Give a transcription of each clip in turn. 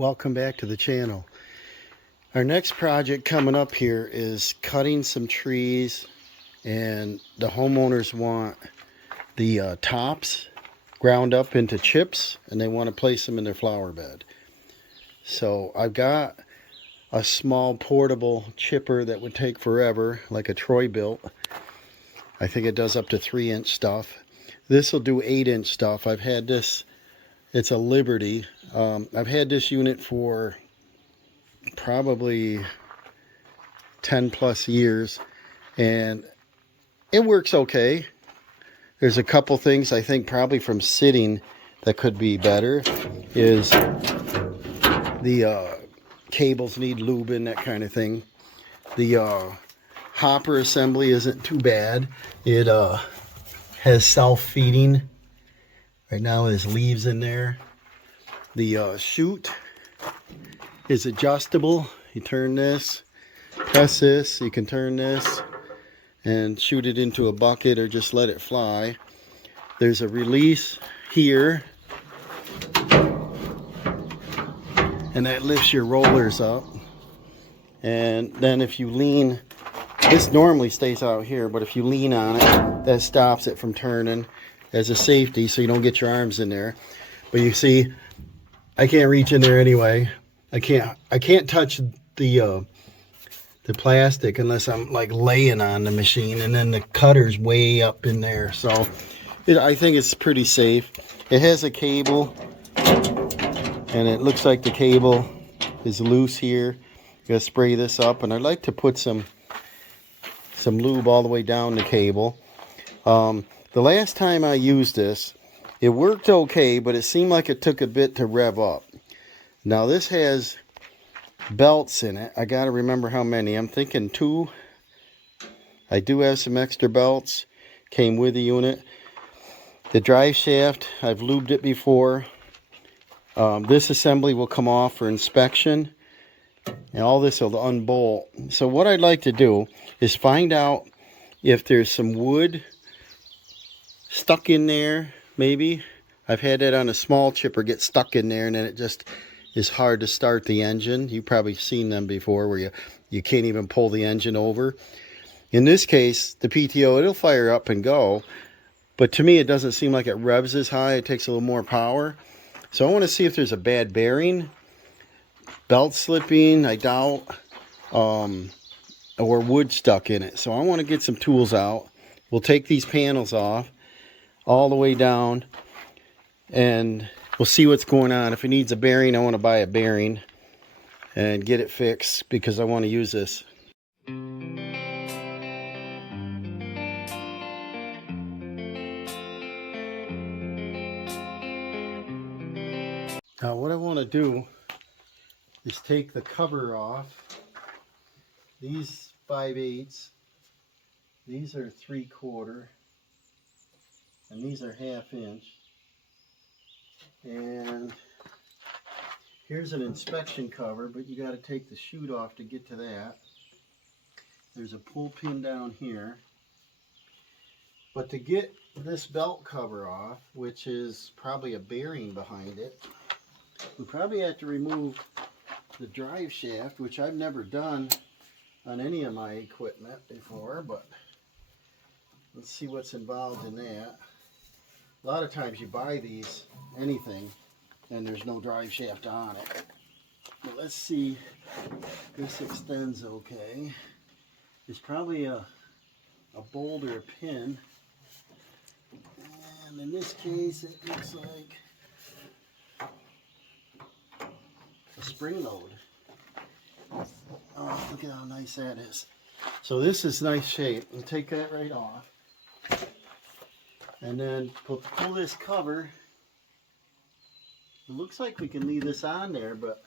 welcome back to the channel. Our next project coming up here is cutting some trees, and the homeowners want the tops ground up into chips, and they want to place them in their flower bed. So I've got a small portable chipper that would take forever, like a Troy-Bilt. I think it does up to 3-inch stuff. This will do 8-inch stuff. I've had this, it's a Liberty. I've had this unit for probably 10 plus years, and it works okay. There's a couple things I think probably from sitting that could be better. Is the cables need lubing, that kind of thing. The hopper assembly isn't too bad. It has self-feeding. Right now there's leaves in there. The chute is adjustable. You turn this, press this, you can turn this and shoot it into a bucket or just let it fly. There's a release here, and that lifts your rollers up. And then if you lean, this normally stays out here, but if you lean on it, that stops it from turning as a safety so you don't get your arms in there. But you see, I can't reach in there anyway. I can't touch the plastic unless I'm like laying on the machine, and then the cutter's way up in there. So I think it's pretty safe. It has a cable, and it looks like the cable is loose here. You gotta spray this up, and I'd like to put some lube all the way down the cable. The last time I used this, it worked okay, but it seemed like it took a bit to rev up. Now this has belts in it. I got to remember how many. I'm thinking 2. I do have some extra belts. Came with the unit. The drive shaft, I've lubed it before. This assembly will come off for inspection, and all this will unbolt. So what I'd like to do is find out if there's some wood stuck in there, maybe. I've had that on a small chipper get stuck in there, and then it just is hard to start the engine. You've probably seen them before where you can't even pull the engine over. In this case, the PTO, it'll fire up and go, but to me it doesn't seem like it revs as high. It takes a little more power. So I want to see if there's a bad bearing, belt slipping, I doubt, or wood stuck in it. So I want to get some tools out. We'll take these panels off all the way down, and we'll see what's going on. If it needs a bearing, I want to buy a bearing and get it fixed because I want to use this. Now what I want to do is take the cover off. These 5/8, these are 3/4, and these are 1/2 inch. And here's an inspection cover, but you got to take the chute off to get to that. There's a pull pin down here. But to get this belt cover off, which is probably a bearing behind it, we probably have to remove the drive shaft, which I've never done on any of my equipment before, but let's see what's involved in that. A lot of times you buy these, anything, and there's no drive shaft on it. But let's see, this extends okay. There's probably a bolt or a pin. And in this case, it looks like a spring load. Oh, look at how nice that is. So this is nice shape. We'll take that right off. And then pull this cover. It looks like we can leave this on there, but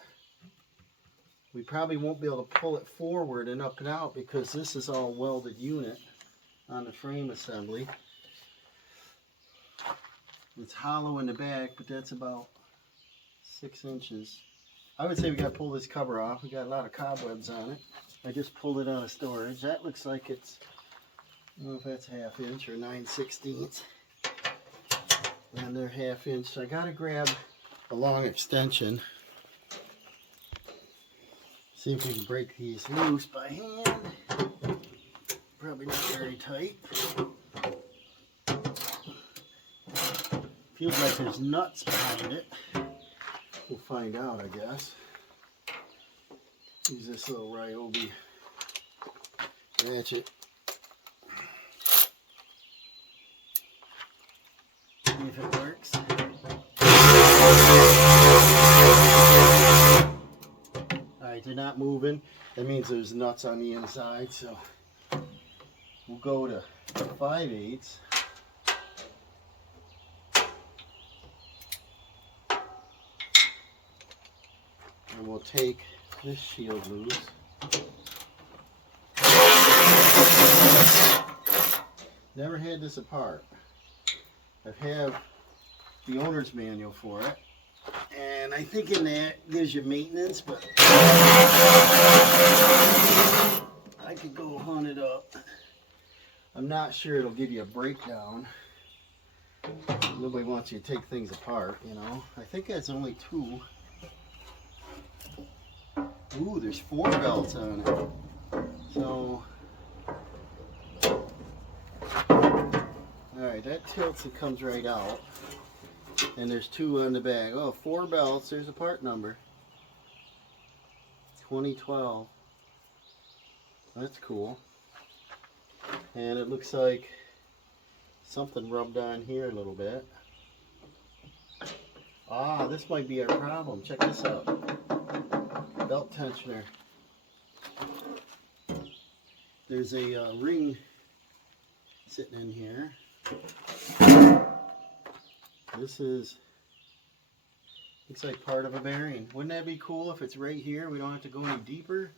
we probably won't be able to pull it forward and up and out because this is all welded unit on the frame assembly. It's hollow in the back, but that's about 6 inches. I would say we got to pull this cover off. We got a lot of cobwebs on it. I just pulled it out of storage. That looks like it's, I don't know if that's 1/2 inch or 9/16. And they're 1/2 inch. So I got to grab a long extension. See if we can break these loose by hand. Probably not very tight. Feels like there's nuts behind it. We'll find out, I guess. Use this little Ryobi ratchet. See if it works. Alright, they're not moving. That means there's nuts on the inside, so we'll go to 5/8. And we'll take this shield loose. Never had this apart. I have the owner's manual for it. And I think in that gives you maintenance, but I could go hunt it up. I'm not sure it'll give you a breakdown. Nobody wants you to take things apart, you know. I think that's only 2. Ooh, there's 4 belts on it. So, alright, that tilts and comes right out. And there's 2 on the back. Oh, 4 belts. There's a part number. 2012. That's cool. And it looks like something rubbed on here a little bit. Ah, this might be our problem. Check this out. Belt tensioner. There's a ring sitting in here. This looks like part of a bearing. Wouldn't that be cool if it's right here? We don't have to go any deeper.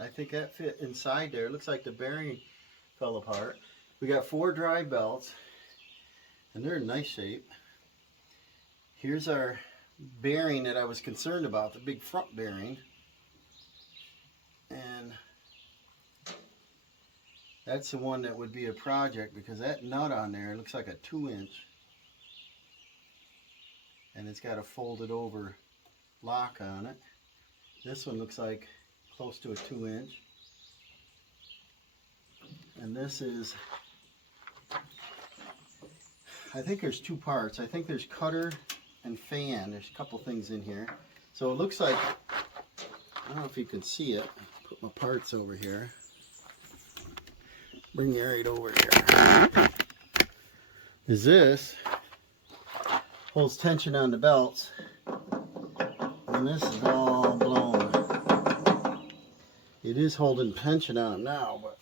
I think that fit inside there. It looks like the bearing fell apart. We got 4 dry belts, and they're in nice shape. Here's our bearing that I was concerned about, the big front bearing. And that's the one that would be a project, because that nut on there looks like a 2-inch. And it's got a folded over lock on it. This one looks like close to a 2-inch. And this is, I think there's 2 parts. I think there's cutter and fan. There's a couple things in here. So it looks like, I don't know if you can see it. Put my parts over here. Bring it right over here. Is this holds tension on the belts, and this is all blown. It is holding tension on them now, but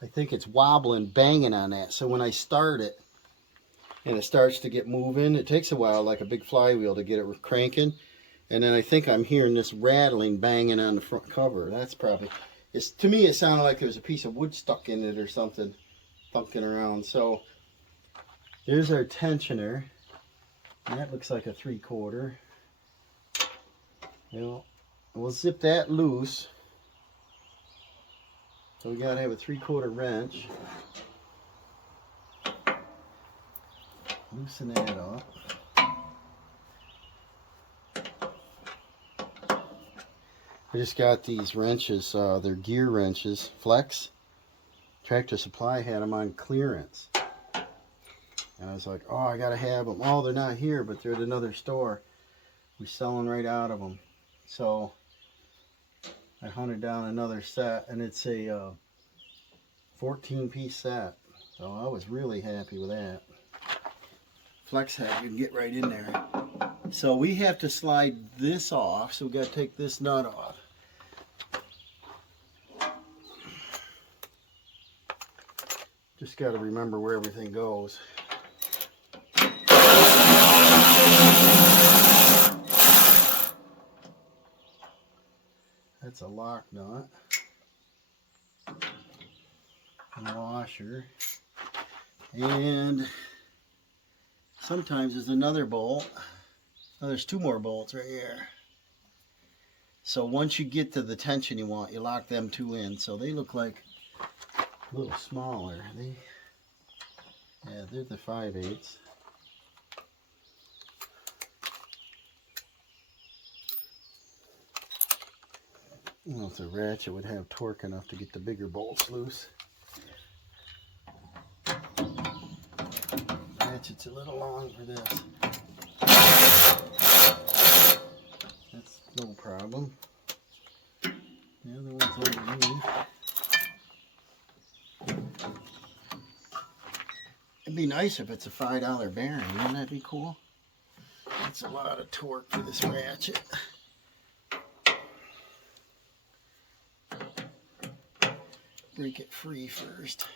I think it's wobbling, banging on that. So when I start it and it starts to get moving, it takes a while, like a big flywheel, to get it cranking. And then I think I'm hearing this rattling, banging on the front cover. That's probably, to me it sounded like there was a piece of wood stuck in it or something, thunking around. So there's our tensioner. And that looks like a 3/4. We'll zip that loose. So we gotta have a 3/4 wrench. Loosen that up. I just got these wrenches, they're gear wrenches, Flex. Tractor Supply had them on clearance. And I was like, oh, I gotta have them. Oh, they're not here, but they're at another store. We're selling right out of them. So I hunted down another set, and it's a 14-piece set. So I was really happy with that. Flex head, you can get right in there. So we have to slide this off, so we got to take this nut off. Just got to remember where everything goes. That's a lock nut. And a washer. And sometimes there's another bolt. Oh, there's 2 more bolts right here. So once you get to the tension you want, you lock them 2 in. So they look like a little smaller. They're the 5/8. Well, if the ratchet would have torque enough to get the bigger bolts loose. Ratchet's a little long for this. That's no problem. The other one's underneath. It'd be nice if it's a $5 bearing. Wouldn't that be cool? That's a lot of torque for this ratchet. Break it free first.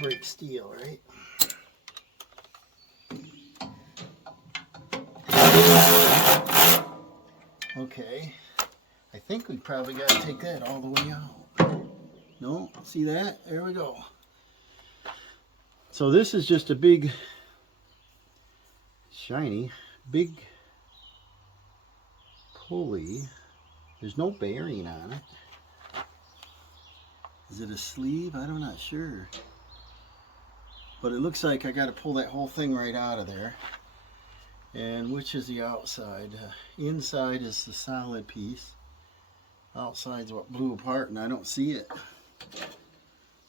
Break steel, right? Okay. I think we probably got to take that all the way out. No? See that? There we go. So this is just a big, shiny, big pulley. There's no bearing on it. Is it a sleeve? I'm not sure. But it looks like I got to pull that whole thing right out of there. And which is the outside? Inside is the solid piece. Outside's what blew apart and I don't see it.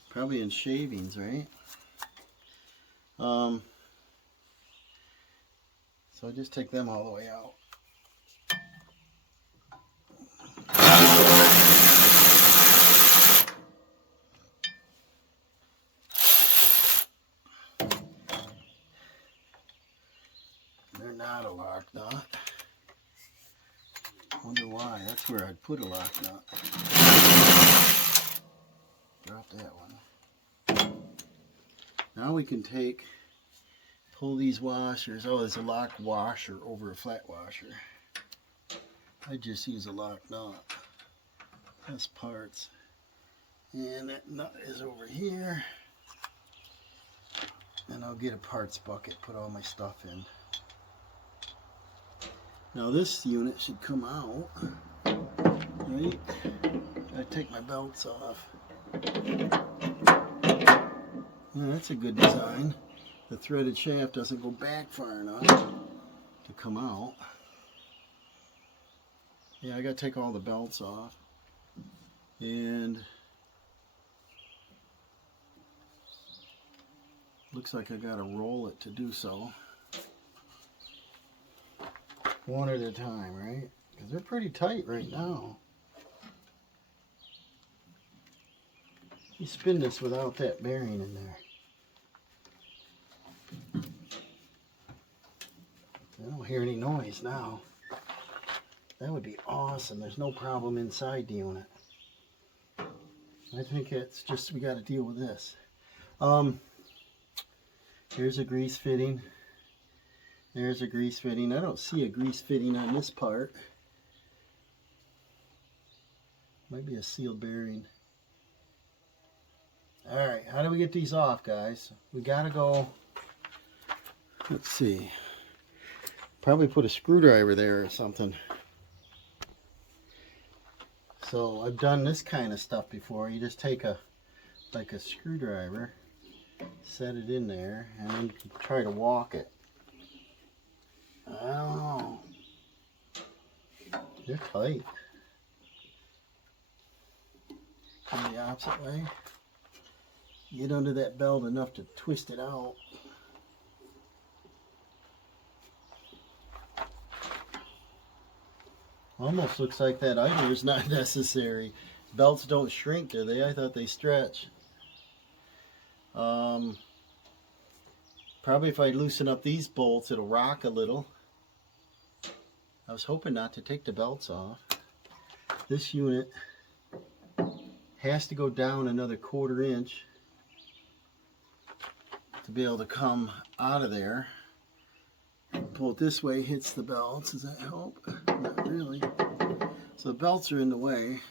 Probably in shavings, right? So I just take them all the way out. They're not a lock nut. Wonder why. That's where I'd put a lock nut. Drop that one. Now we can pull these washers. Oh, there's a lock washer over a flat washer. I just use a lock nut. That's parts. And that nut is over here. And I'll get a parts bucket, put all my stuff in. Now this unit should come out, right? I take my belts off. Well, that's a good design. The threaded shaft doesn't go back far enough to come out. Yeah, I gotta take all the belts off. And looks like I gotta roll it to do so. One at a time, right? Because they're pretty tight right now. You spin this without that bearing in there. I don't hear any noise now. That would be awesome. There's no problem inside the unit. I think it's just we got to deal with this. Here's a grease fitting. There's a grease fitting. I don't see a grease fitting on this part. Might be a sealed bearing. Alright, how do we get these off, guys? We gotta go, let's see, probably put a screwdriver there or something. So I've done this kind of stuff before. You just take like a screwdriver, set it in there, and then try to walk it. I don't know. They're tight. Go the opposite way. Get under that belt enough to twist it out. Almost looks like that idler is not necessary. Belts don't shrink, do they? I thought they stretch. Probably if I loosen up these bolts, it'll rock a little. I was hoping not to take the belts off. This unit has to go down another 1/4 inch to be able to come out of there. Pull it this way, hits the belts. Does that help? Not really. So the belts are in the way.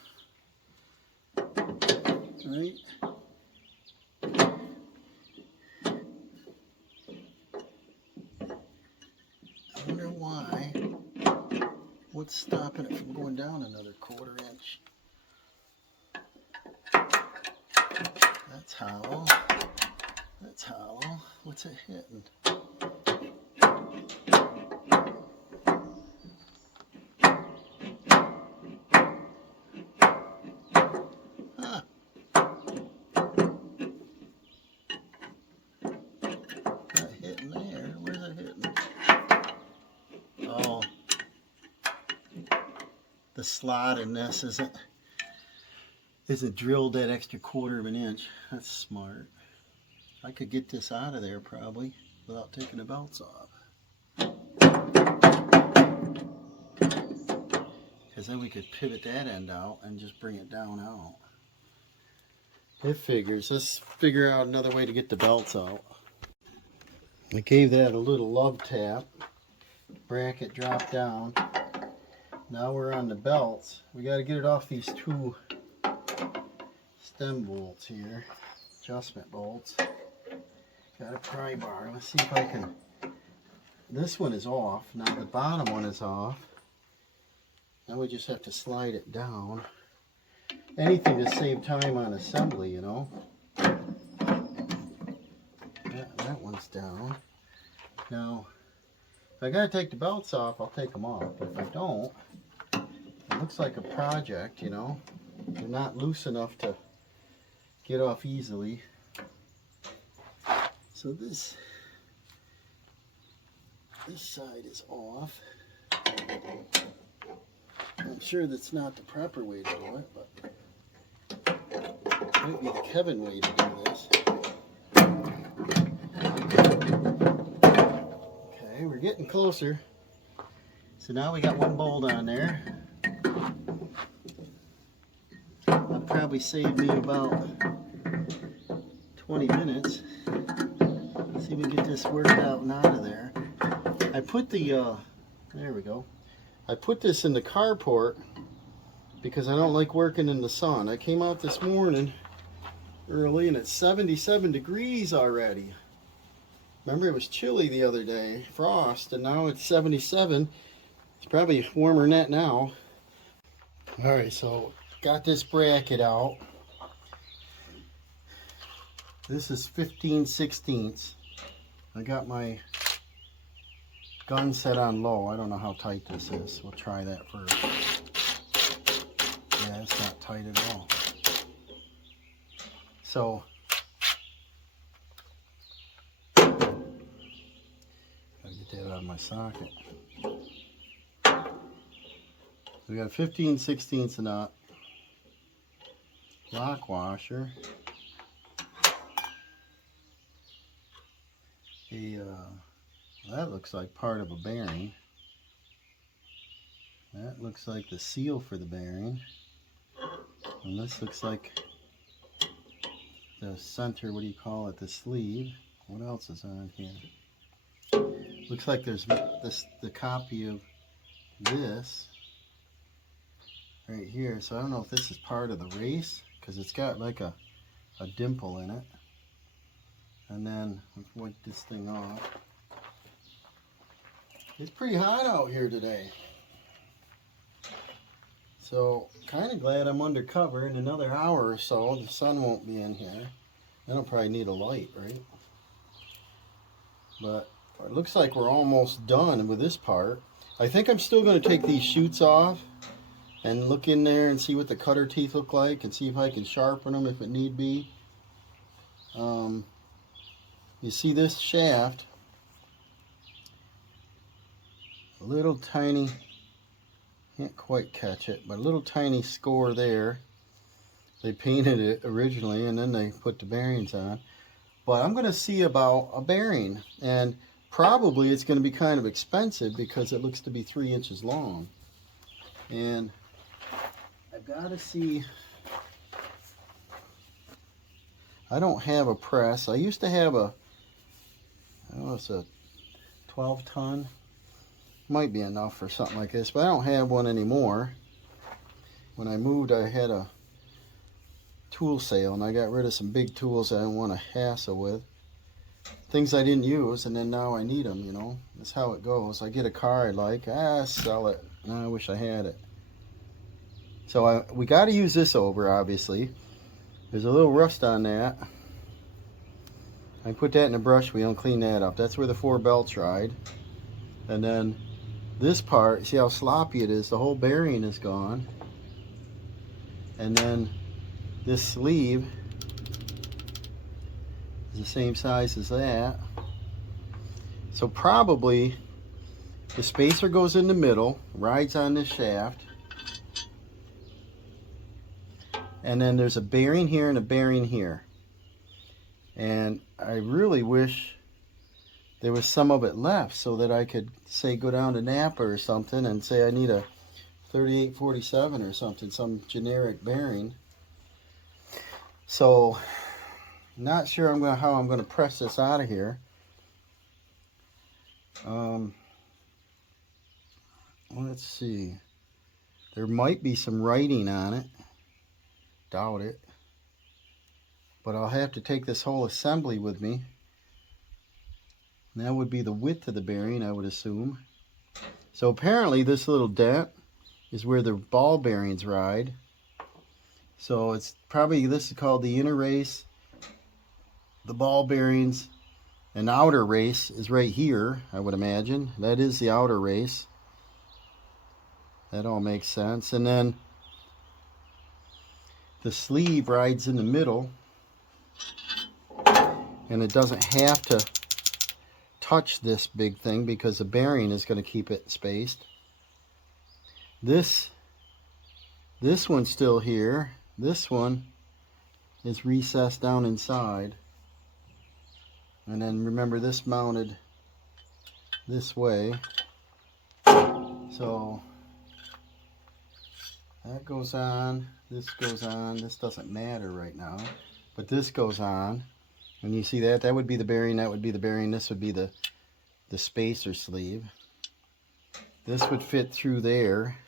Right? I wonder why. What's stopping it from going down another 1/4 inch? That's hollow. That's hollow. What's it hitting? the slot in this isn't drilled that extra 1/4 of an inch. That's smart. I could get this out of there probably without taking the belts off. Because then we could pivot that end out and just bring it down out. It figures. Let's figure out another way to get the belts out. I gave that a little love tap. Bracket dropped down. Now we're on the belts. We got to get it off these 2 stem bolts here. Adjustment bolts. Got a pry bar. Let's see if I can. This one is off. Now the bottom one is off. Now we just have to slide it down. Anything to save time on assembly, you know. Yeah, that one's down. Now, if I gotta take the belts off, I'll take them off. But if I don't, it looks like a project, you know. They're not loose enough to get off easily. So this side is off. I'm sure that's not the proper way to do it, but it might be the Kevin way to do this. Okay, we're getting closer. So now we got 1 bolt on there. That'll probably save me about 20 minutes. Let's see if we can get this worked out and out of there. I put the, there we go. I put this in the carport because I don't like working in the sun. I came out this morning early and it's 77 degrees already. Remember, it was chilly the other day, frost, and now it's 77. It's probably warmer than that now. All right, so got this bracket out. This is 15/16. I got my gun set on low. I don't know how tight this is. We'll try that first. Yeah, it's not tight at all. So, gotta get that out of my socket. We got a 15/16 nut, lock washer, that looks like part of a bearing. That looks like the seal for the bearing. And this looks like the center, what do you call it, the sleeve. What else is on here? Looks like there's the copy of this right here. So I don't know if this is part of the race because it's got like a dimple in it. And then let's wipe this thing off. It's pretty hot out here today. So, kind of glad I'm under cover. In another hour or so, the sun won't be in here. I don't probably need a light, right? But it looks like we're almost done with this part. I think I'm still going to take these chutes off and look in there and see what the cutter teeth look like and see if I can sharpen them if it need be. You see this shaft? A little tiny, can't quite catch it, but a little tiny score there. They painted it originally and then they put the bearings on. But I'm going to see about a bearing, and probably it's going to be kind of expensive because it looks to be 3 inches long. And I've got to see, I don't have a press. I used to have it's a 12-ton. Might be enough for something like this, but I don't have one anymore. When I moved, I had a tool sale and I got rid of some big tools I didn't want to hassle with. Things I didn't use, and then now I need them, you know. That's how it goes. I get a car I like, sell it. I wish I had it. So we got to use this over, obviously. There's a little rust on that. I put that in a brush wheel and clean that up. That's where the 4 belts ride. And then this part, see how sloppy it is? The whole bearing is gone. And then this sleeve is the same size as that. So probably the spacer goes in the middle, rides on this shaft, and then there's a bearing here and a bearing here. And I really wish there was some of it left so that I could, say, go down to Napa or something and say I need a 3847 or something, some generic bearing. So, not sure how I'm going to press this out of here. Let's see. There might be some writing on it. Doubt it. But I'll have to take this whole assembly with me. And that would be the width of the bearing, I would assume. So apparently this little dent is where the ball bearings ride. So it's probably, this is called the inner race. The ball bearings and outer race is right here, I would imagine. That is the outer race. That all makes sense. And then the sleeve rides in the middle. And it doesn't have to touch this big thing because the bearing is going to keep it spaced. This one's still here. This one is recessed down inside. And then remember, this mounted this way. So that goes on, this goes on. This doesn't matter right now, but this goes on. And you see that? That would be the bearing, that would be the bearing, this would be the spacer sleeve. This would fit through there.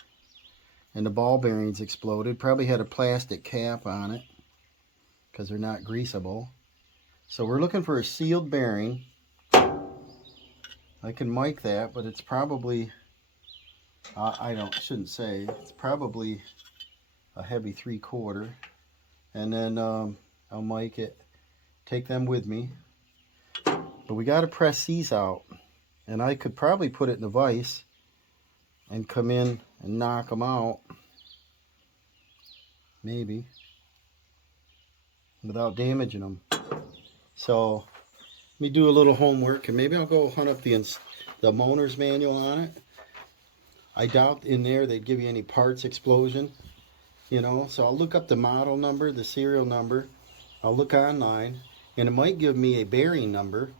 And the ball bearings exploded. Probably had a plastic cap on it because they're not greasable. So we're looking for a sealed bearing. I can mic that, but it's probably, shouldn't say, it's probably a heavy 3/4. And then I'll mic it, take them with me. But we got to press these out. And I could probably put it in a vise and come in and knock them out, maybe, without damaging them. So let me do a little homework, and maybe I'll go hunt up the owner's manual on it. I doubt in there they'd give you any parts explosion, you know. So I'll look up the model number, the serial number. I'll look online, and it might give me a bearing number.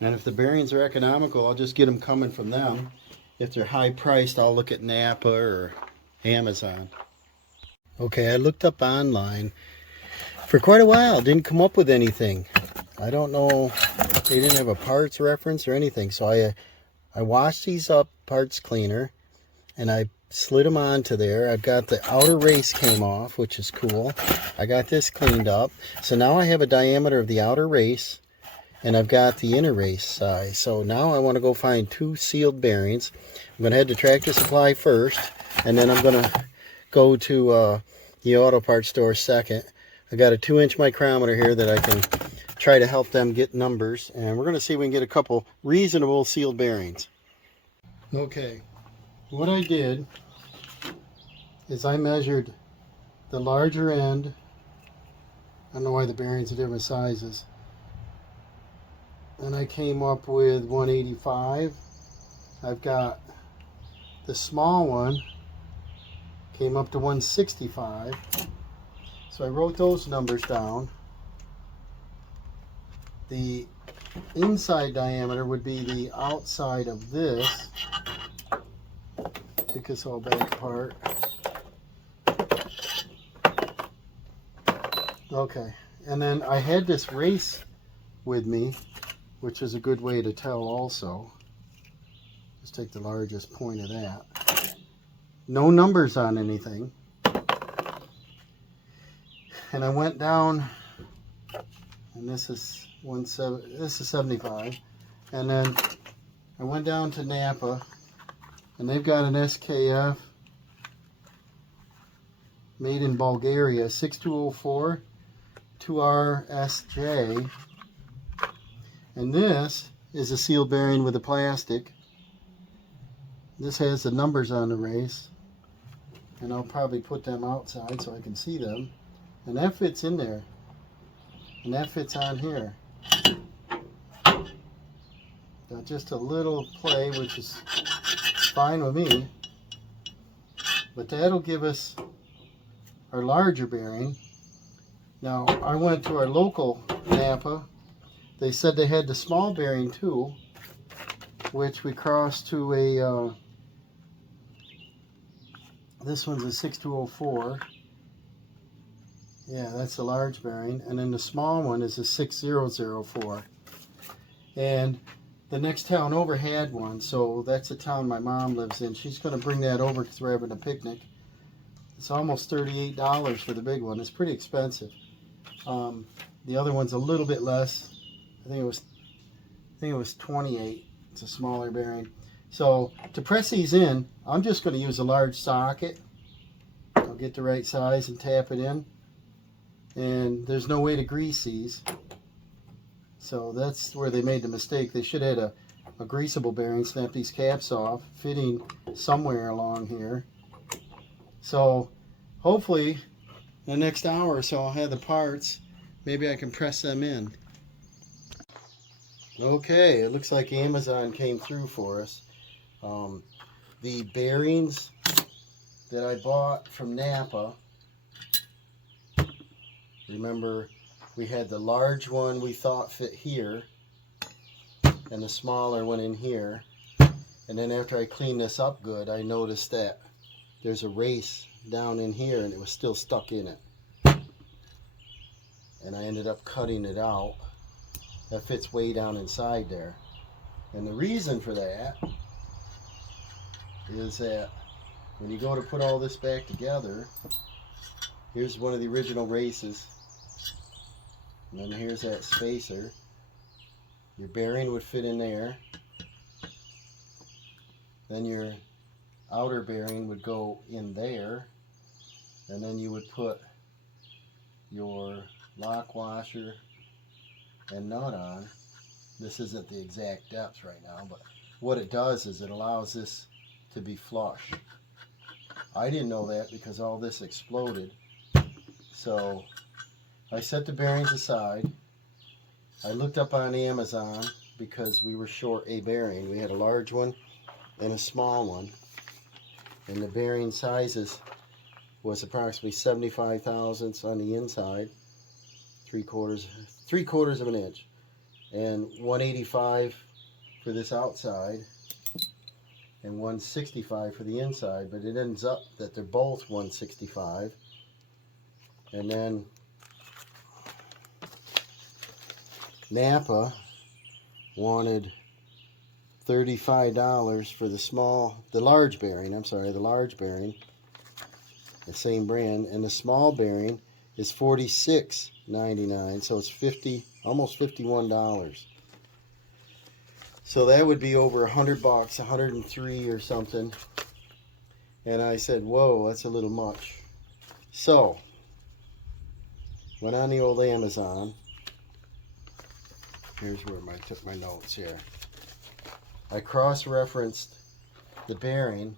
And if the bearings are economical, I'll just get them coming from them. If they're high priced, I'll look at Napa or Amazon. Okay, I looked up online for quite a while. Didn't come up with anything. I don't know. They didn't have a parts reference or anything. So I washed these up, parts cleaner, and I slid them onto there. I've got the outer race came off, which is cool. I got this cleaned up. So now I have a diameter of the outer race, and I've got the inner race size. So now I want to go find 2 sealed bearings. I'm going to head to Tractor Supply first, and then I'm going to go to the auto parts store second. I got a 2-inch micrometer here that I can try to help them get numbers, and we're going to see if we can get a couple reasonable sealed bearings. Okay, what I did is I measured the larger end. I don't know why the bearings are different sizes. And I came up with 185. I've got the small one, came up to 165. So I wrote those numbers down. The inside diameter would be the outside of this. Take this all back apart. Okay, and then I had this race with me, which is a good way to tell also. Just take the largest point of that. No numbers on anything. And I went down, and this is 75. And then I went down to Napa, and they've got an SKF made in Bulgaria, 6204 2RSJ. And this is a sealed bearing with a plastic. This has the numbers on the race, and I'll probably put them outside so I can see them. And that fits in there, and that fits on here. Got just a little play, which is fine with me, but that'll give us our larger bearing. Now, I went to our local Napa. They said they had the small bearing too, which we crossed to a, this one's a 6204. Yeah, that's the large bearing. And then the small one is a 6004. And the next town over had one, so that's the town my mom lives in. She's going to bring that over because we're having a picnic. It's almost $38 for the big one. It's pretty expensive. The other one's a little bit less. I think it was 28. It's a smaller bearing. So to press these in, I'm just going to use a large socket. I'll get the right size and tap it in. And there's no way to grease these. So that's where they made the mistake. They should have had a greasable bearing, snap these caps off, fitting somewhere along here. So hopefully in the next hour or so I'll have the parts. Maybe I can press them in. Okay, it looks like Amazon came through for us. The bearings that I bought from Napa, remember we had the large one we thought fit here and the smaller one in here. And then after I cleaned this up good, I noticed that there's a race down in here and it was still stuck in it. And I ended up cutting it out. That fits way down inside there. And the reason for that is that when you go to put all this back together, here's one of the original races. And then here's that spacer. Your bearing would fit in there. Then your outer bearing would go in there. And then you would put your lock washer and nut on. This isn't the exact depth right now, but what it does is it allows this to be flush. I didn't know that because all this exploded. So I set the bearings aside. I looked up on Amazon because we were short a bearing. We had a large one and a small one. And the bearing sizes was approximately 75 thousandths on the inside, three quarters of an inch, and 185 for this outside and 165 for the inside. But it ends up that they're both 165. And then Napa wanted $35 for the large bearing, the same brand, and the small bearing is $46.99, so it's almost $51. So that would be over $100, 103 or something. And I said, whoa, that's a little much. So went on the old Amazon. Here's where I took my notes here. I cross-referenced the bearing,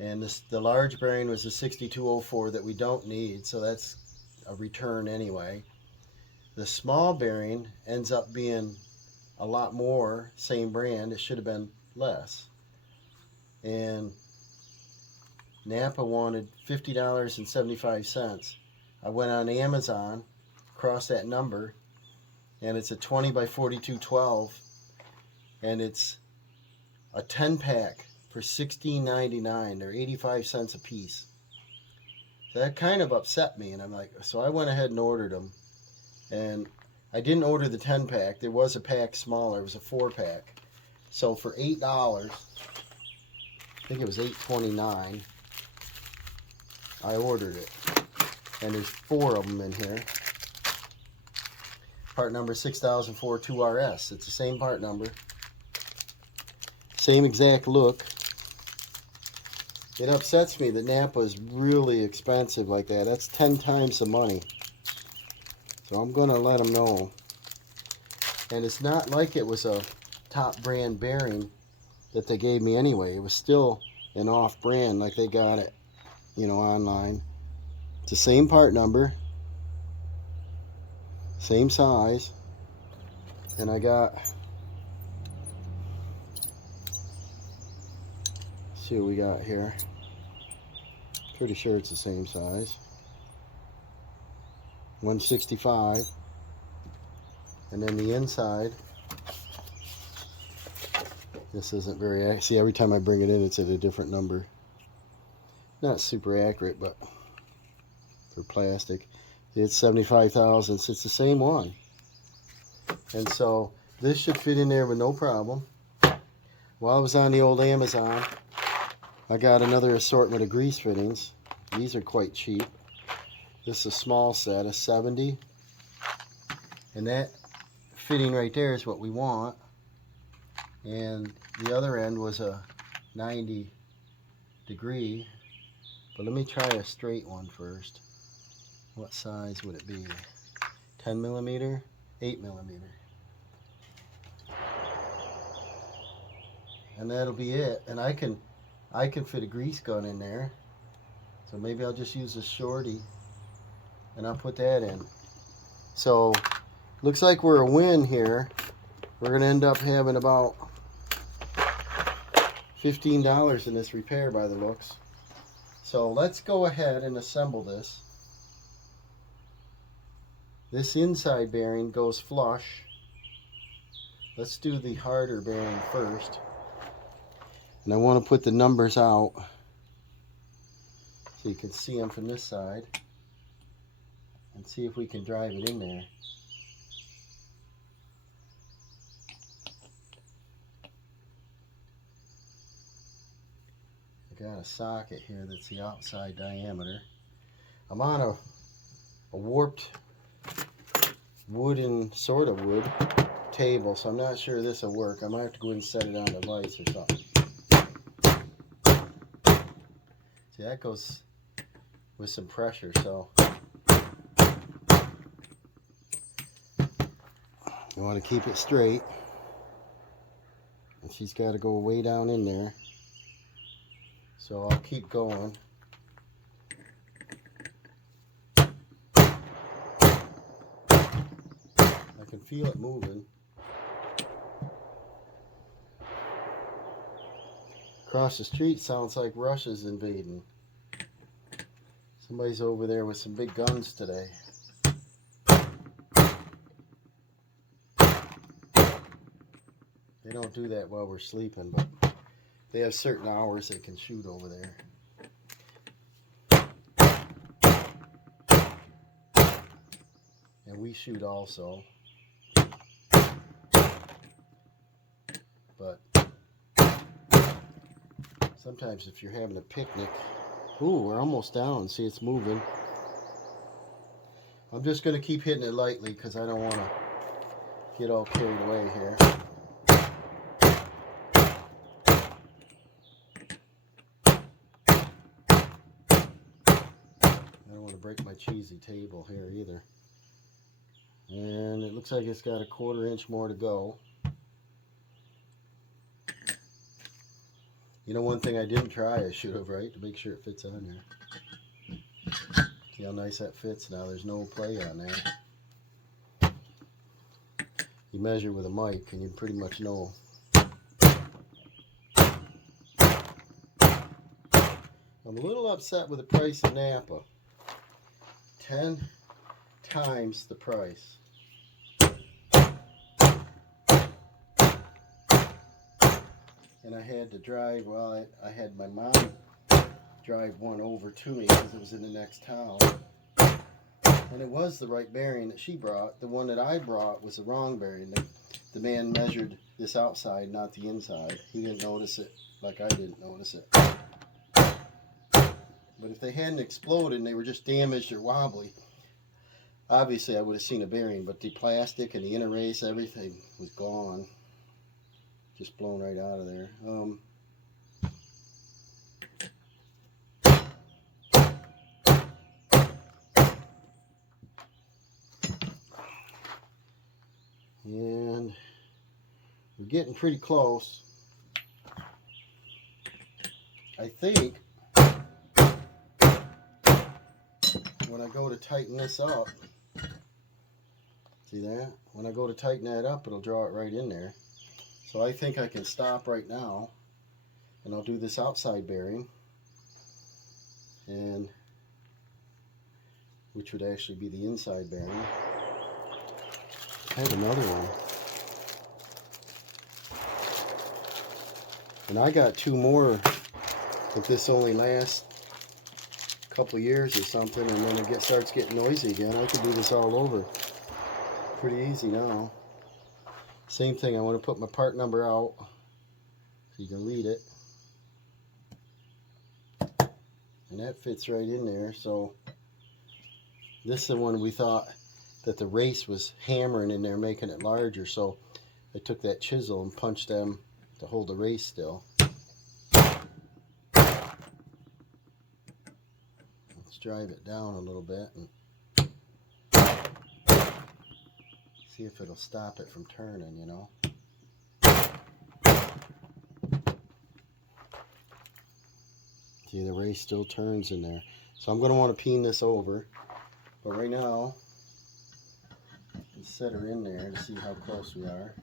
and the large bearing was a 6204 that we don't need, so that's a return anyway. The small bearing ends up being a lot more, same brand. It should have been less. And Napa wanted $50.75. I went on Amazon, crossed that number, and it's a 20 by 42 12, and it's a 10 pack for $16.99. They're 85 cents a piece. So that kind of upset me, and I'm like, so I went ahead and ordered them. And I didn't order the 10 pack. There was a pack smaller. It was a 4 pack. So for $8, I think it was $8.29, I ordered it. And there's 4 of them in here. Part number 6004 2RS. It's the same part number. Same exact look. It upsets me that Napa is really expensive like that. That's 10 times the money. So I'm going to let them know. And it's not like it was a top brand bearing that they gave me anyway. It was still an off brand like they got it, online. It's the same part number. Same size. And I got, see what we got here. Pretty sure it's the same size. 165. And then the inside, this isn't very, see, every time I bring it in, it's at a different number. Not super accurate, but for plastic, it's 75 thousandths. It's the same one. And so this should fit in there with no problem. While I was on the old Amazon, I got another assortment of grease fittings. These are quite cheap. This is a small set, a 70. And that fitting right there is what we want. And the other end was a 90 degree. But let me try a straight one first. What size would it be? 10 millimeter, 8 millimeter. And that'll be it. And I can fit a grease gun in there. So maybe I'll just use a shorty and I'll put that in. So looks like we're a win here. We're gonna end up having about $15 in this repair by the looks. So let's go ahead and assemble this. This inside bearing goes flush. Let's do the harder bearing first. And I want to put the numbers out so you can see them from this side and see if we can drive it in there. I got a socket here that's the outside diameter. I'm on a warped wooden, sort of wood table, so I'm not sure this will work. I might have to go and set it on the lights or something. See, that goes with some pressure, so you want to keep it straight. And she's got to go way down in there. So I'll keep going. I can feel it moving. Across the street sounds like Russia's invading. Somebody's over there with some big guns today. They don't do that while we're sleeping, but they have certain hours they can shoot over there. And we shoot also. But sometimes if you're having a picnic, ooh, we're almost down. See, it's moving. I'm just going to keep hitting it lightly because I don't want to get all carried away here. I don't want to break my cheesy table here either. And it looks like it's got a 1/4 inch more to go. You know, one thing I didn't try, I should have, right, to make sure it fits on there. See how nice that fits now. There's no play on there. You measure with a mic and you pretty much know. I'm a little upset with the price of Napa. 10 times the price. And I had to drive, well, I had my mom drive one over to me because it was in the next town. And it was the right bearing that she brought. The one that I brought was the wrong bearing. The man measured this outside, not the inside. He didn't notice it like I didn't notice it. But if they hadn't exploded and they were just damaged or wobbly, obviously I would have seen a bearing. But the plastic and the inner race, everything was gone. Just blown right out of there. And we're getting pretty close. I think when I go to tighten this up, see that? When I go to tighten that up, it'll draw it right in there. So I think I can stop right now, and I'll do this outside bearing, and which would actually be the inside bearing. I have another one. And I got two more, if this only lasts a couple years or something, and then it starts getting noisy again. I could do this all over. Pretty easy now. Same thing, I want to put my part number out so you can read it. And that fits right in there. So this is the one we thought that the race was hammering in there, making it larger. So I took that chisel and punched them to hold the race still. Let's drive it down a little bit and see if it'll stop it from turning, you know. See, the race still turns in there. So I'm going to want to peen this over. But right now, let's set her in there to see how close we are.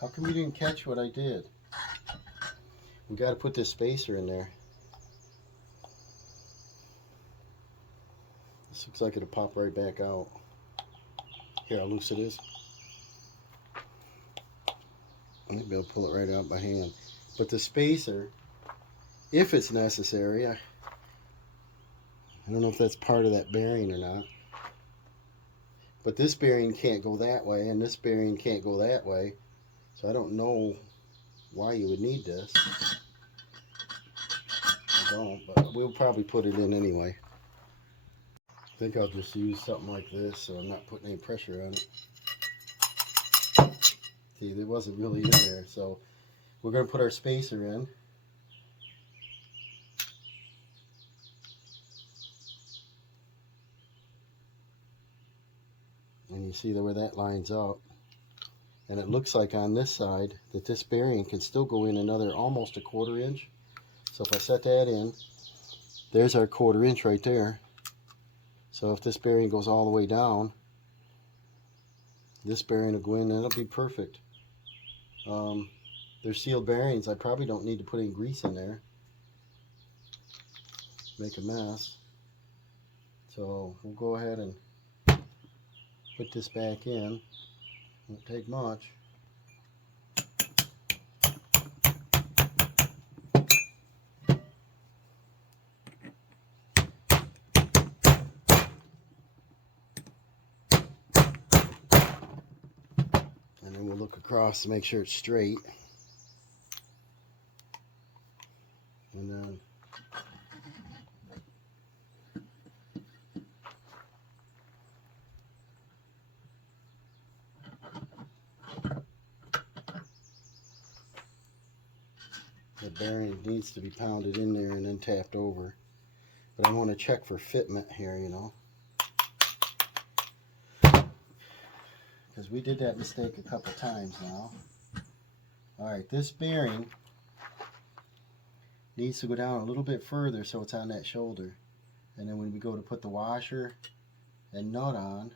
How come you didn't catch what I did? We got to put this spacer in there. This looks like it'll pop right back out. Here, how loose it is. Maybe I'll pull it right out by hand. But the spacer, if it's necessary, I don't know if that's part of that bearing or not. But this bearing can't go that way, and this bearing can't go that way. So I don't know why you would need this. I don't, but we'll probably put it in anyway. I think I'll just use something like this so I'm not putting any pressure on it. See, there wasn't really in there, so we're going to put our spacer in. And you see where that lines up. And it looks like on this side that this bearing can still go in another almost a 1/4 inch. So if I set that in, there's our 1/4 inch right there. So if this bearing goes all the way down, this bearing will go in and it'll be perfect. They're sealed bearings. I probably don't need to put any grease in there. Make a mess. So we'll go ahead and put this back in. Won't take much. And then we'll look across to make sure it's straight. And then the bearing needs to be pounded in there and then tapped over. But I want to check for fitment here, you know. Because we did that mistake a couple times now. Alright, this bearing needs to go down a little bit further so it's on that shoulder. And then when we go to put the washer and nut on,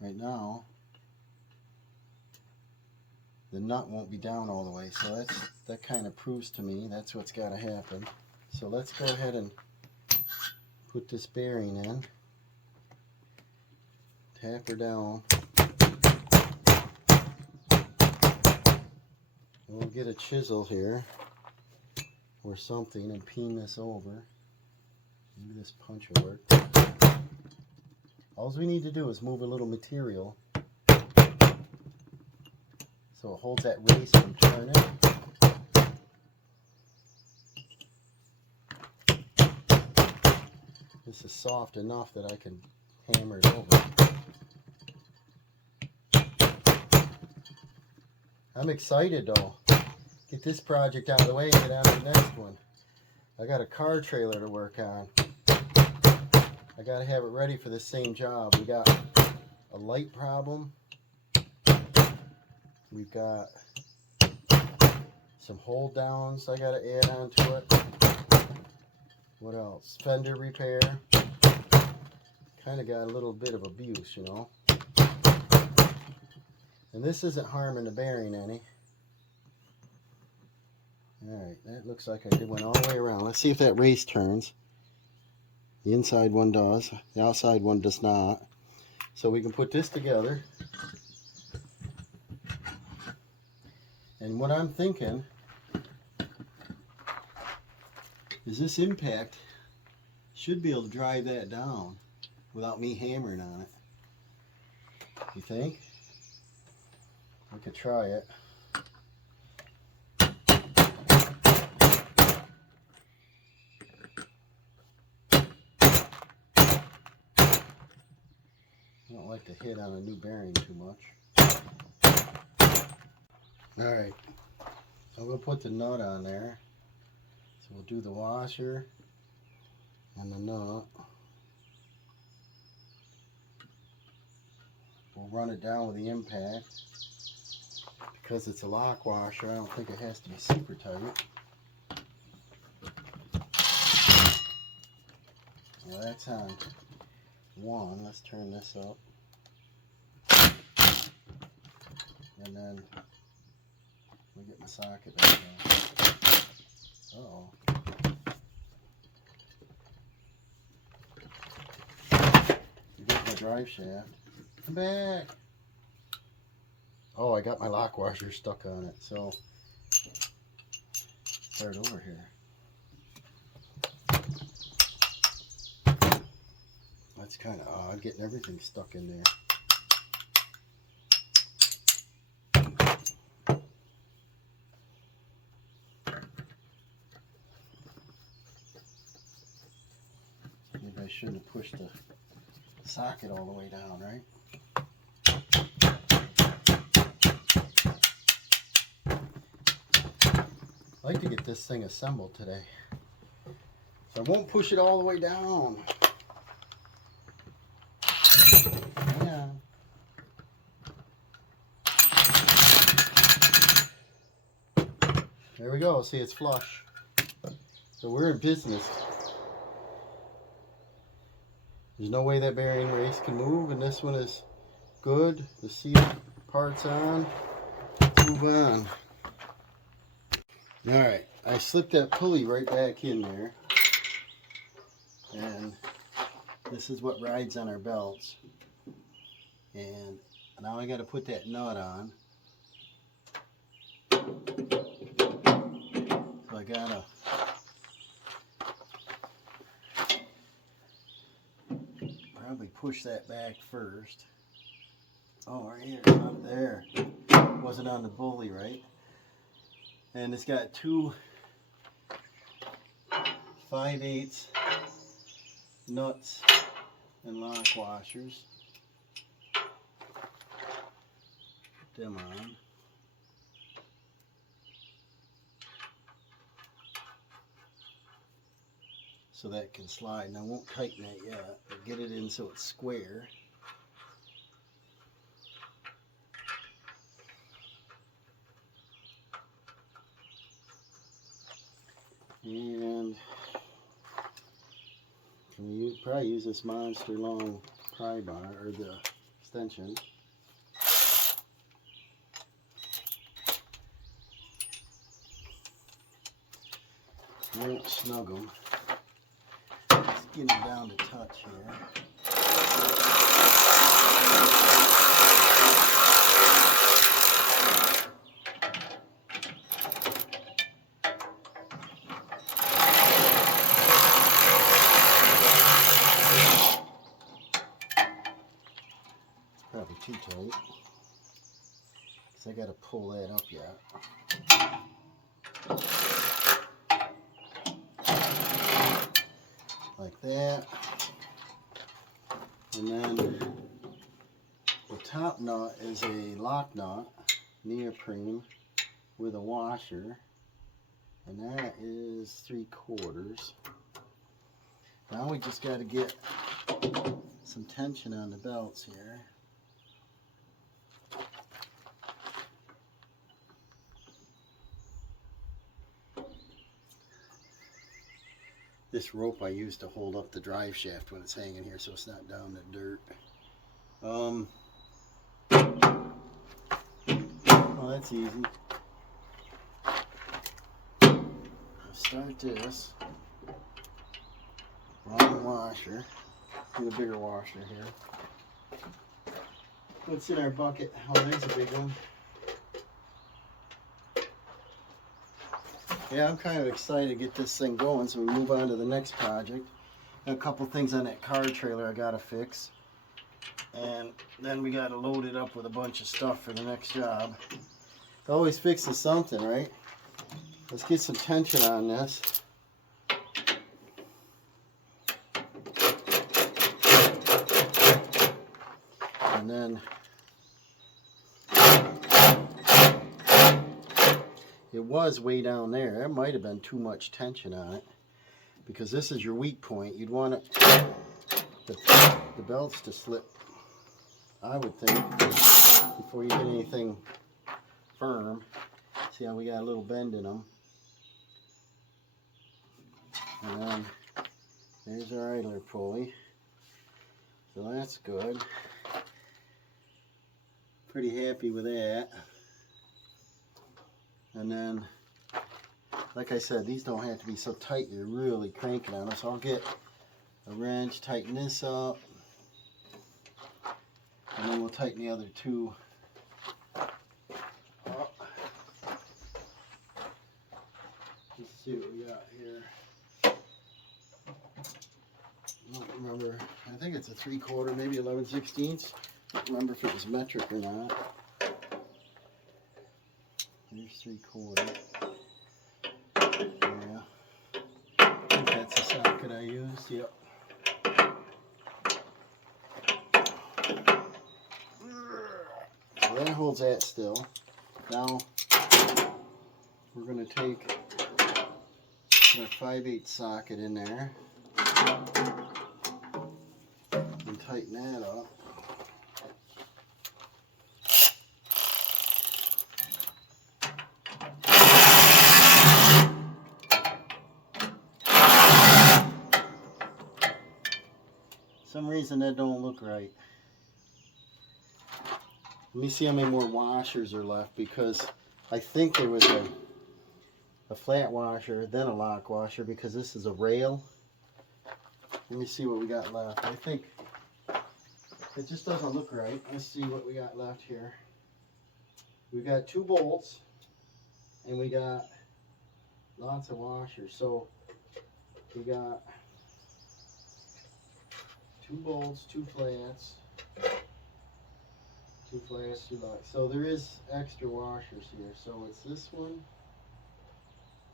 right now, the nut won't be down all the way. So that kind of proves to me that's what's got to happen. So let's go ahead and put this bearing in. Tap her down. We'll get a chisel here or something and peen this over. Maybe this punch will work. All we need to do is move a little material so it holds that race from turning. This is soft enough that I can hammer it over. I'm excited though. Get this project out of the way and get on to the next one. I got a car trailer to work on. I got to have it ready for the same job. We got a light problem. We've got some hold downs I got to add on to it. What else? Fender repair. Kind of got a little bit of abuse, you know. And this isn't harming the bearing any. Alright, that looks like I did one all the way around. Let's see if that race turns. The inside one does, the outside one does not. So we can put this together. And what I'm thinking is this impact should be able to drive that down without me hammering on it. You think? We could try it. I don't like to hit on a new bearing too much. Alright, so we'll put the nut on there. So we'll do the washer and the nut. We'll run it down with the impact. Because it's a lock washer, I don't think it has to be super tight. Well, that's on 1. Let's turn this up. And then we'll get my socket back on. Uh-oh. Get my drive shaft. Come back. Oh, I got my lock washer stuck on it, so start over here. That's kind of odd, getting everything stuck in there. Maybe I shouldn't have pushed the socket all the way down, right? I'd like to get this thing assembled today. So I won't push it all the way down. Yeah. There we go. See, it's flush. So we're in business. There's no way that bearing race can move, and this one is good. The seat part's on. Let's move on. Alright, I slipped that pulley right back in there. And this is what rides on our belts. And now I got to put that nut on. So I gotta probably push that back first. Oh, right here, it's not there. Wasn't on the pulley, right? And it's got two 5/8 nuts and lock washers. Put them on. So that can slide. And I won't tighten that yet, but get it in so it's square. And can probably use this monster long pry bar, or the extension. Won't snug them. Let's get them down to touch here. Probably too tight, because I got to pull that up yet. Like that. And then the top nut is a lock nut, neoprene, with a washer. And that is 3/4. Now we just got to get some tension on the belts here. This rope I use to hold up the drive shaft when it's hanging here so it's not down in the dirt. Oh, that's easy. start this. Wrong washer. Do a bigger washer here. What's in our bucket? Oh, there's a big one. Yeah, I'm kind of excited to get this thing going, so we move on to the next project. Got a couple things on that car trailer I gotta fix. And then we gotta load it up with a bunch of stuff for the next job. It always fixes something, right? Let's get some tension on this. And then it was way down there. There might have been too much tension on it, because this is your weak point. You'd want it, the belts to slip, I would think, before you hit anything firm. See how we got a little bend in them. And then there's our idler pulley. So that's good. Pretty happy with that. And then, like I said, these don't have to be so tight you're really cranking on them. So I'll get a wrench, tighten this up, and then we'll tighten the other two up. Let's see what we got here. I don't remember. I think it's a 3/4, maybe 11/16. I don't remember if it was metric or not. Here's 3/4. Yeah. I think that's the socket I used. Yep. So that holds that still. Now we're going to take our 5/8 socket in there and tighten that up. For some reason that don't look right. Let me see how many more washers are left, because I think there was a flat washer, then a lock washer, because this is a rail. Let me see what we got left. I think it just doesn't look right. Let's see what we got left here. We got 2 bolts, and we got lots of washers. So we got 2 bolts, 2 flats, 2 flats, 2 locks. So there is extra washers here. So it's this one.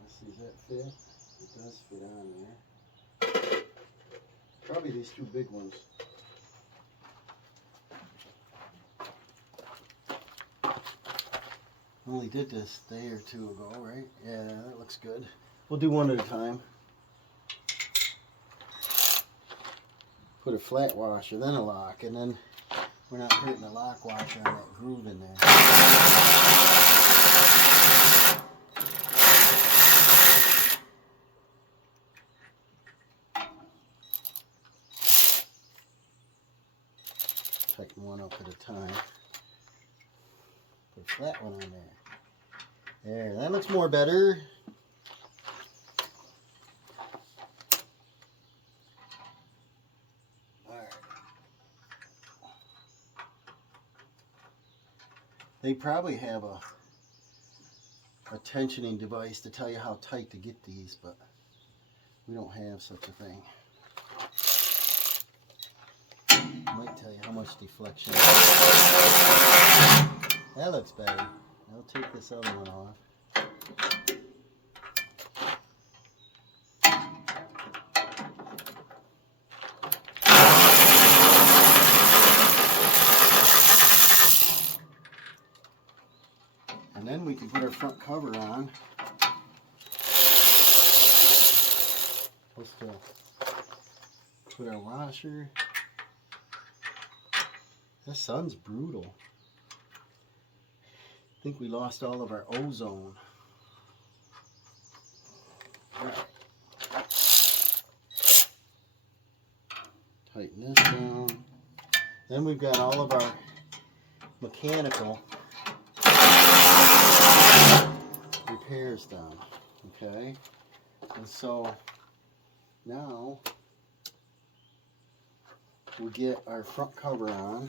Let's see, does that fit? It does fit on there. Probably these 2 big ones. I only did this a day or 2 ago, right? Yeah, that looks good. We'll do one at a time. Put a flat washer, then a lock, and then we're not putting a lock washer on that groove in there. Tighten one up at a time. Put a flat one on there. There, that looks more better. They probably have a tensioning device to tell you how tight to get these, but we don't have such a thing. Might tell you how much deflection. That looks better. I'll take this other one off. And then we can put our front cover on. Supposed to put our washer. This sun's brutal. I think we lost all of our ozone. All right. Tighten this down. Then we've got all of our mechanical repairs done. Okay. And so now we'll get our front cover on.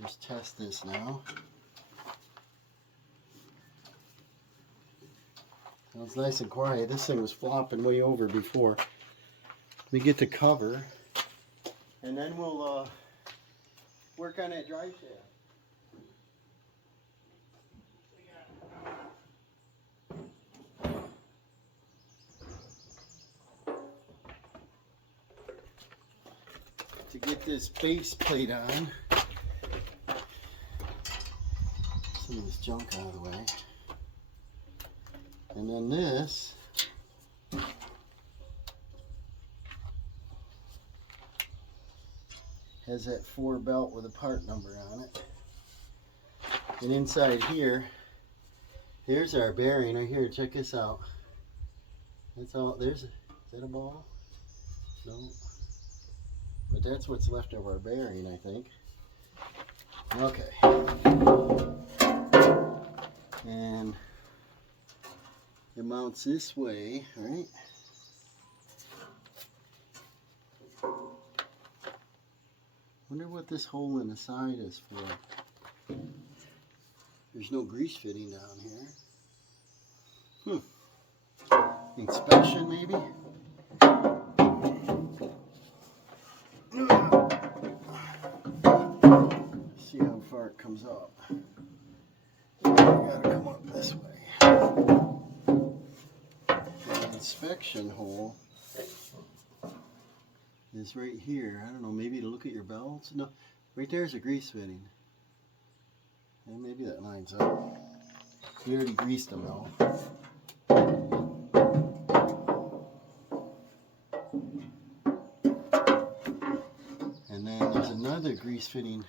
Just test this now. Sounds nice and quiet. This thing was flopping way over before. We get the cover, and then we'll work on that drive shaft. To get this base plate on, some of this junk out of the way, and then this has that 4 belt with a part number on it. And inside here, here's our bearing right here. Check this out. That's all. Is that a ball? No. But that's what's left of our bearing, I think. Okay. And it mounts this way, right? Wonder what this hole in the side is for. There's no grease fitting down here. Inspection maybe? See how far it comes up. Gotta come up this way. The inspection hole is right here. I don't know, maybe to look at your belts? No, right there's a grease fitting. And maybe that lines up. We already greased them though. And then there's another grease fitting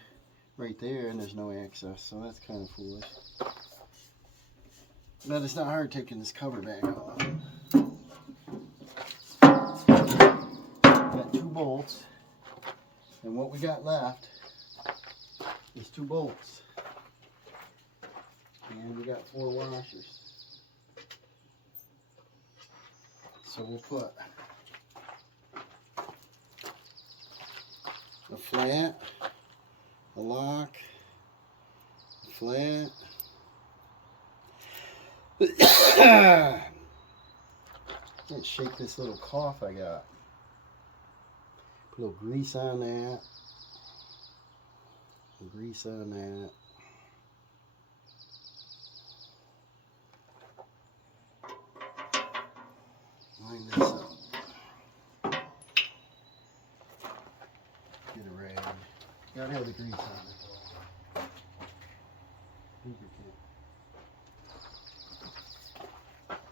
right there, and there's no access, so that's kind of foolish. But it's not hard taking this cover back off. Got 2 bolts, and what we got left is 2 bolts. And we got 4 washers. So we'll put a flat, a lock, a flat. Let's shake this little cough I got. Put a little grease on that. Grease on that. Line this up. Get a rag. Gotta have the grease on it. Lubricant.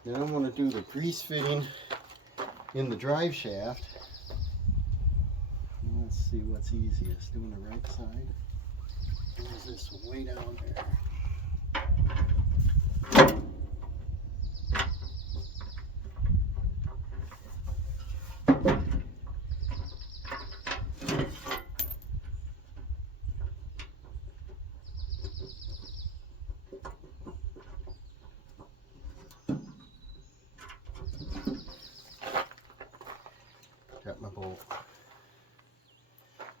Then I'm going to do the grease fitting in the drive shaft. Let's see what's easiest. Doing the right side. There's this way down there. Got my bolt.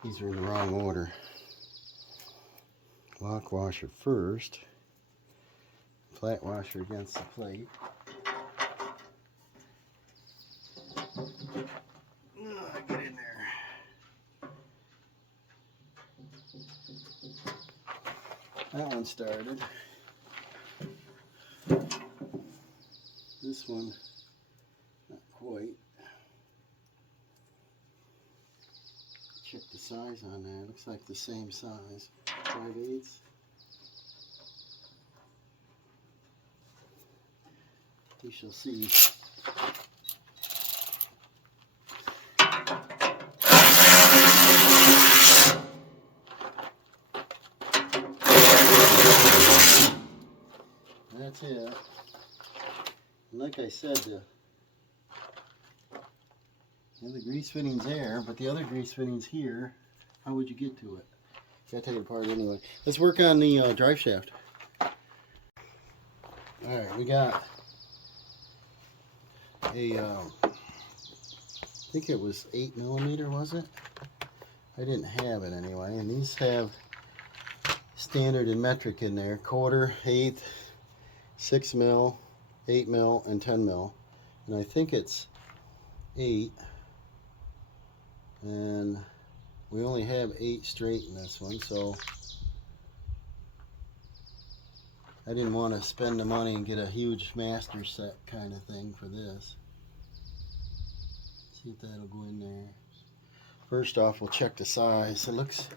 These are in the wrong order. Lock washer first. Flat washer against the plate. Get in there. That one started. This one, not quite. Check the size on that. Looks like the same size. 5/8. We shall see. That's it. And like I said, the grease fitting's there, but the other grease fitting's here. How would you get to it? Gotta take it apart anyway. Let's work on the drive shaft. All right, we got a, I think it was 8mm, was it? I didn't have it anyway, and these have standard and metric in there, 1/4, 1/8, 6mm, 8mm, and 10mm. And I think it's 8, and we only have 8 straight in this one, so I didn't want to spend the money and get a huge master set kind of thing for this. See if that'll go in there. First off, we'll check the size. It looks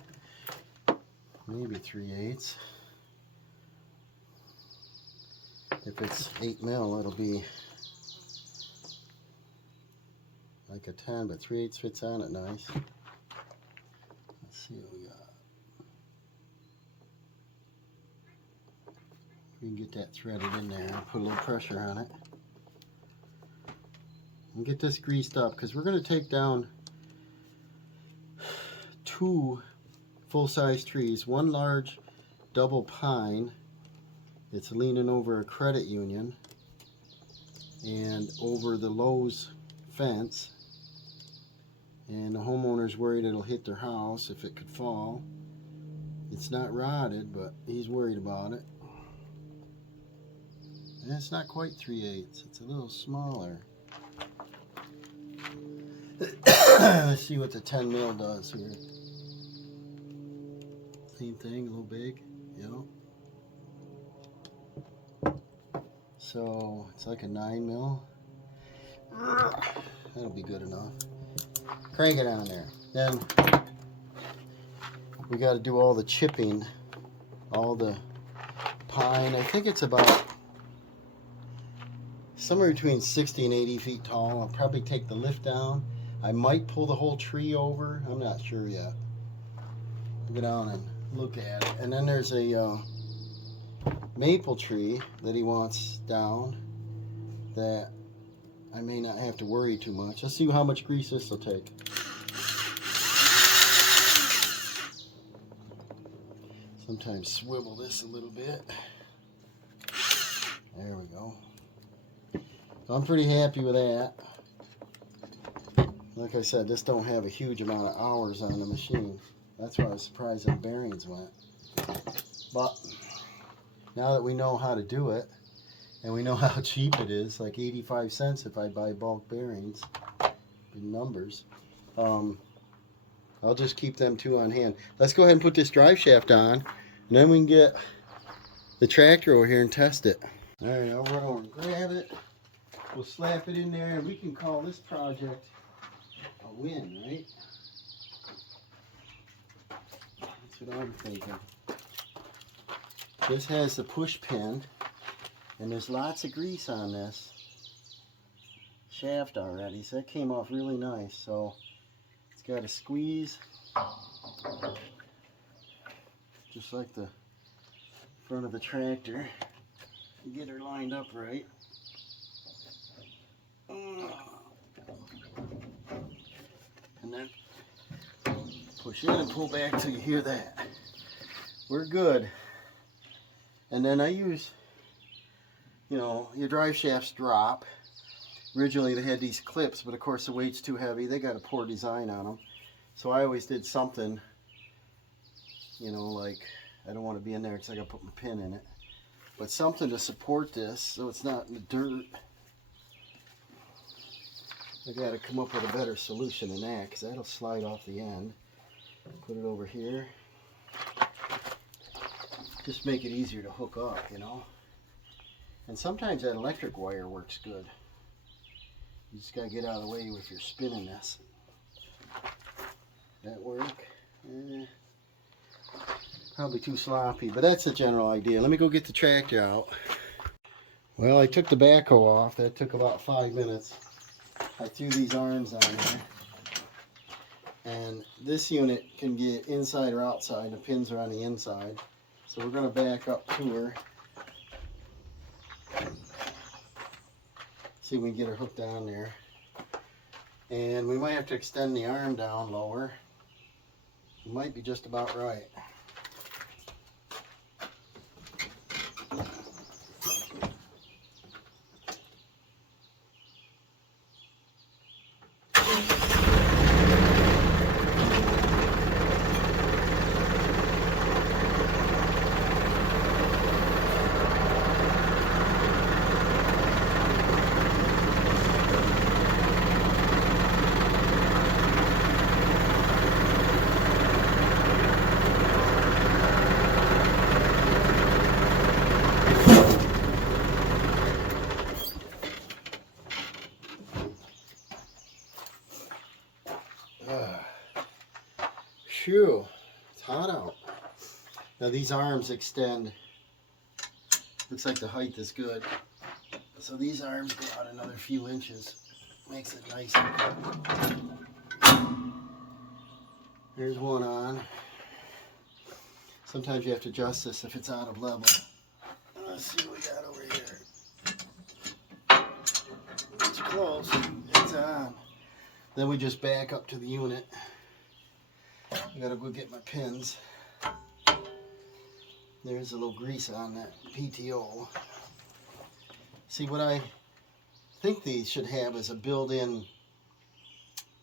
maybe 3/8. If it's 8mm, it'll be like a 10, but 3/8 fits on it nice. Let's see what we got. We can get that threaded in there and put a little pressure on it. And get this greased up, because we're going to take down 2 full-size trees. One large double pine. It's leaning over a credit union and over the Lowe's fence. And the homeowner's worried it'll hit their house if it could fall. It's not rotted, but he's worried about it. And it's not quite 3/8. It's a little smaller. Let's see what the 10mm does here. Same thing, a little big. Yep. So it's like a 9mm. That'll be good enough. Crank it on there. Then we got to do all the chipping, all the pine. I think it's about somewhere between 60 and 80 feet tall. I'll probably take the lift down. I might pull the whole tree over. I'm not sure yet. I'll go down and look at it. And then there's a maple tree that he wants down that I may not have to worry too much. Let's see how much grease this will take. Sometimes swivel this a little bit. There we go. So I'm pretty happy with that. Like I said, this don't have a huge amount of hours on the machine. That's why I was surprised that bearings went. But now that we know how to do it, and we know how cheap it is, like 85 cents if I buy bulk bearings in numbers, I'll just keep them 2 on hand. Let's go ahead and put this drive shaft on, and then we can get the tractor over here and test it. All right, I'll run over and grab it. We'll slap it in there, and we can call this project a win, right? That's what I'm thinking. This has the push pin, and there's lots of grease on this shaft already, so that came off really nice. So it's got a squeeze, just like the front of the tractor. Get her lined up right. And then push in and pull back till you hear that. We're good. And then I use, you know, your drive shafts drop. Originally they had these clips, but of course the weight's too heavy. They got a poor design on them. So I always did something, you know, like, I don't want to be in there because I got to put my pin in it. But something to support this so it's not in the dirt. I got to come up with a better solution than that, because that'll slide off the end. Put it over here. Just make it easier to hook up, you know. And sometimes that electric wire works good. You just got to get out of the way if you're spinning this. That work? Probably too sloppy, but that's the general idea. Let me go get the tractor out. Well, I took the backhoe off. That took about 5 minutes. I threw these arms on there. And this unit can get inside or outside. The pins are on the inside. So we're going to back up to her. See if we can get her hooked on there. And we might have to extend the arm down lower. It might be just about right. Phew, it's hot out. Now these arms extend. Looks like the height is good. So these arms go out another few inches. Makes it nice. There's one on. Sometimes you have to adjust this if it's out of level. Let's see what we got over here. It's close. It's on. Then we just back up to the unit. I gotta go get my pins. There's a little grease on that PTO. See, what I think these should have is a built-in,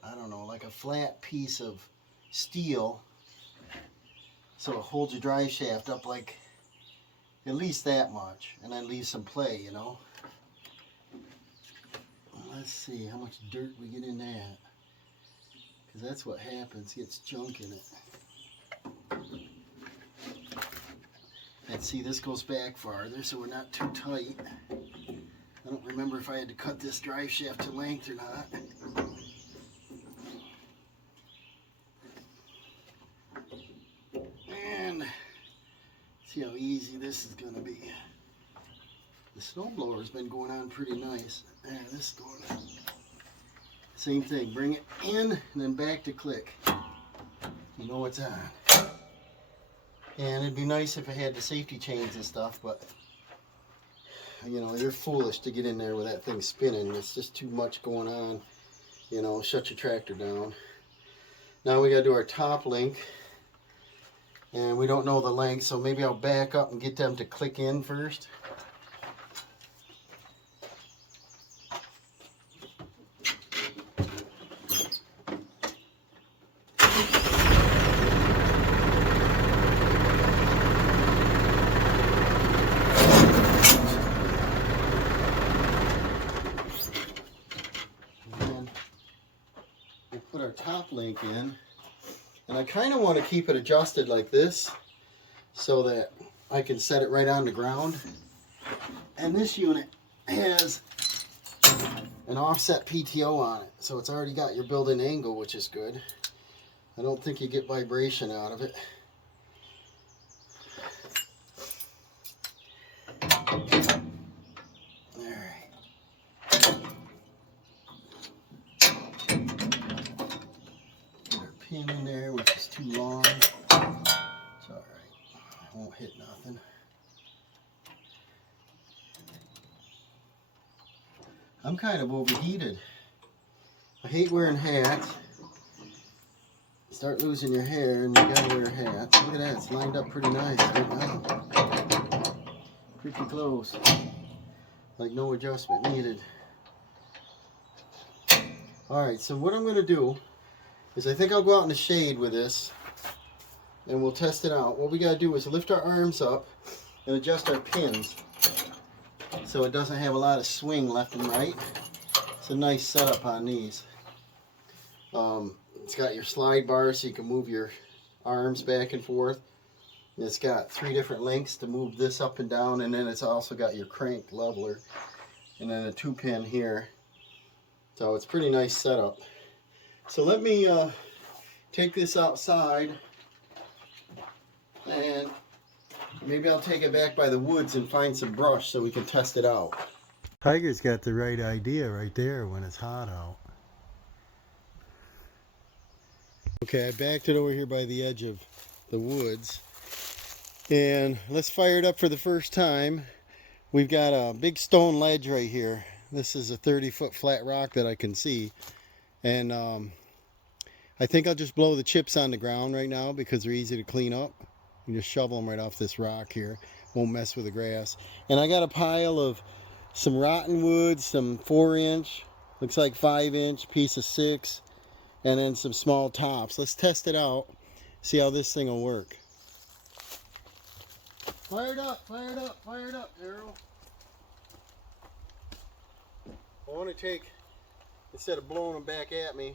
I don't know, like a flat piece of steel, so it holds your drive shaft up like at least that much, and then leave some play, you know. Let's see how much dirt we get in that, because that's what happens, gets junk in it. And see, this goes back farther, so we're not too tight. I don't remember if I had to cut this drive shaft to length or not. And see how easy this is going to be. The snowblower's been going on pretty nice. There, this is going on. Same thing, bring it in and then back to click. You know it's on. And it'd be nice if I had the safety chains and stuff, but you know, you're foolish to get in there with that thing spinning. It's just too much going on. You know, shut your tractor down. Now we gotta do our top link. And we don't know the length, so maybe I'll back up and get them to click in first. Put our top link in, and I kind of want to keep it adjusted like this so that I can set it right on the ground. And this unit has an offset PTO on it, so it's already got your built-in angle, which is good. I don't think you get vibration out of it. Pin in there, which is too long. It's alright. I won't hit nothing. I'm kind of overheated. I hate wearing hats. Start losing your hair and you gotta wear hats. Look at that, it's lined up pretty nice right now. Pretty close. Like no adjustment needed. Alright, so what I'm gonna do is I think I'll go out in the shade with this and we'll test it out. What we got to do is lift our arms up and adjust our pins so it doesn't have a lot of swing left and right. It's a nice setup on these. It's got your slide bar so you can move your arms back and forth. And it's got 3 different links to move this up and down, and then it's also got your crank leveler and then a 2-pin here. So it's a pretty nice setup. So let me take this outside, and maybe I'll take it back by the woods and find some brush so we can test it out. Tiger's got the right idea right there when it's hot out. Okay, I backed it over here by the edge of the woods, and let's fire it up for the first time. We've got a big stone ledge right here. This is a 30-foot flat rock that I can see. And I think I'll just blow the chips on the ground right now because they're easy to clean up. You just shovel them right off this rock here. Won't mess with the grass. And I got a pile of some rotten wood, some 4-inch, looks like 5-inch, piece of 6, and then some small tops. Let's test it out, see how this thing will work. Fire it up, fire it up, fire it up, Daryl. I want to take, instead of blowing them back at me,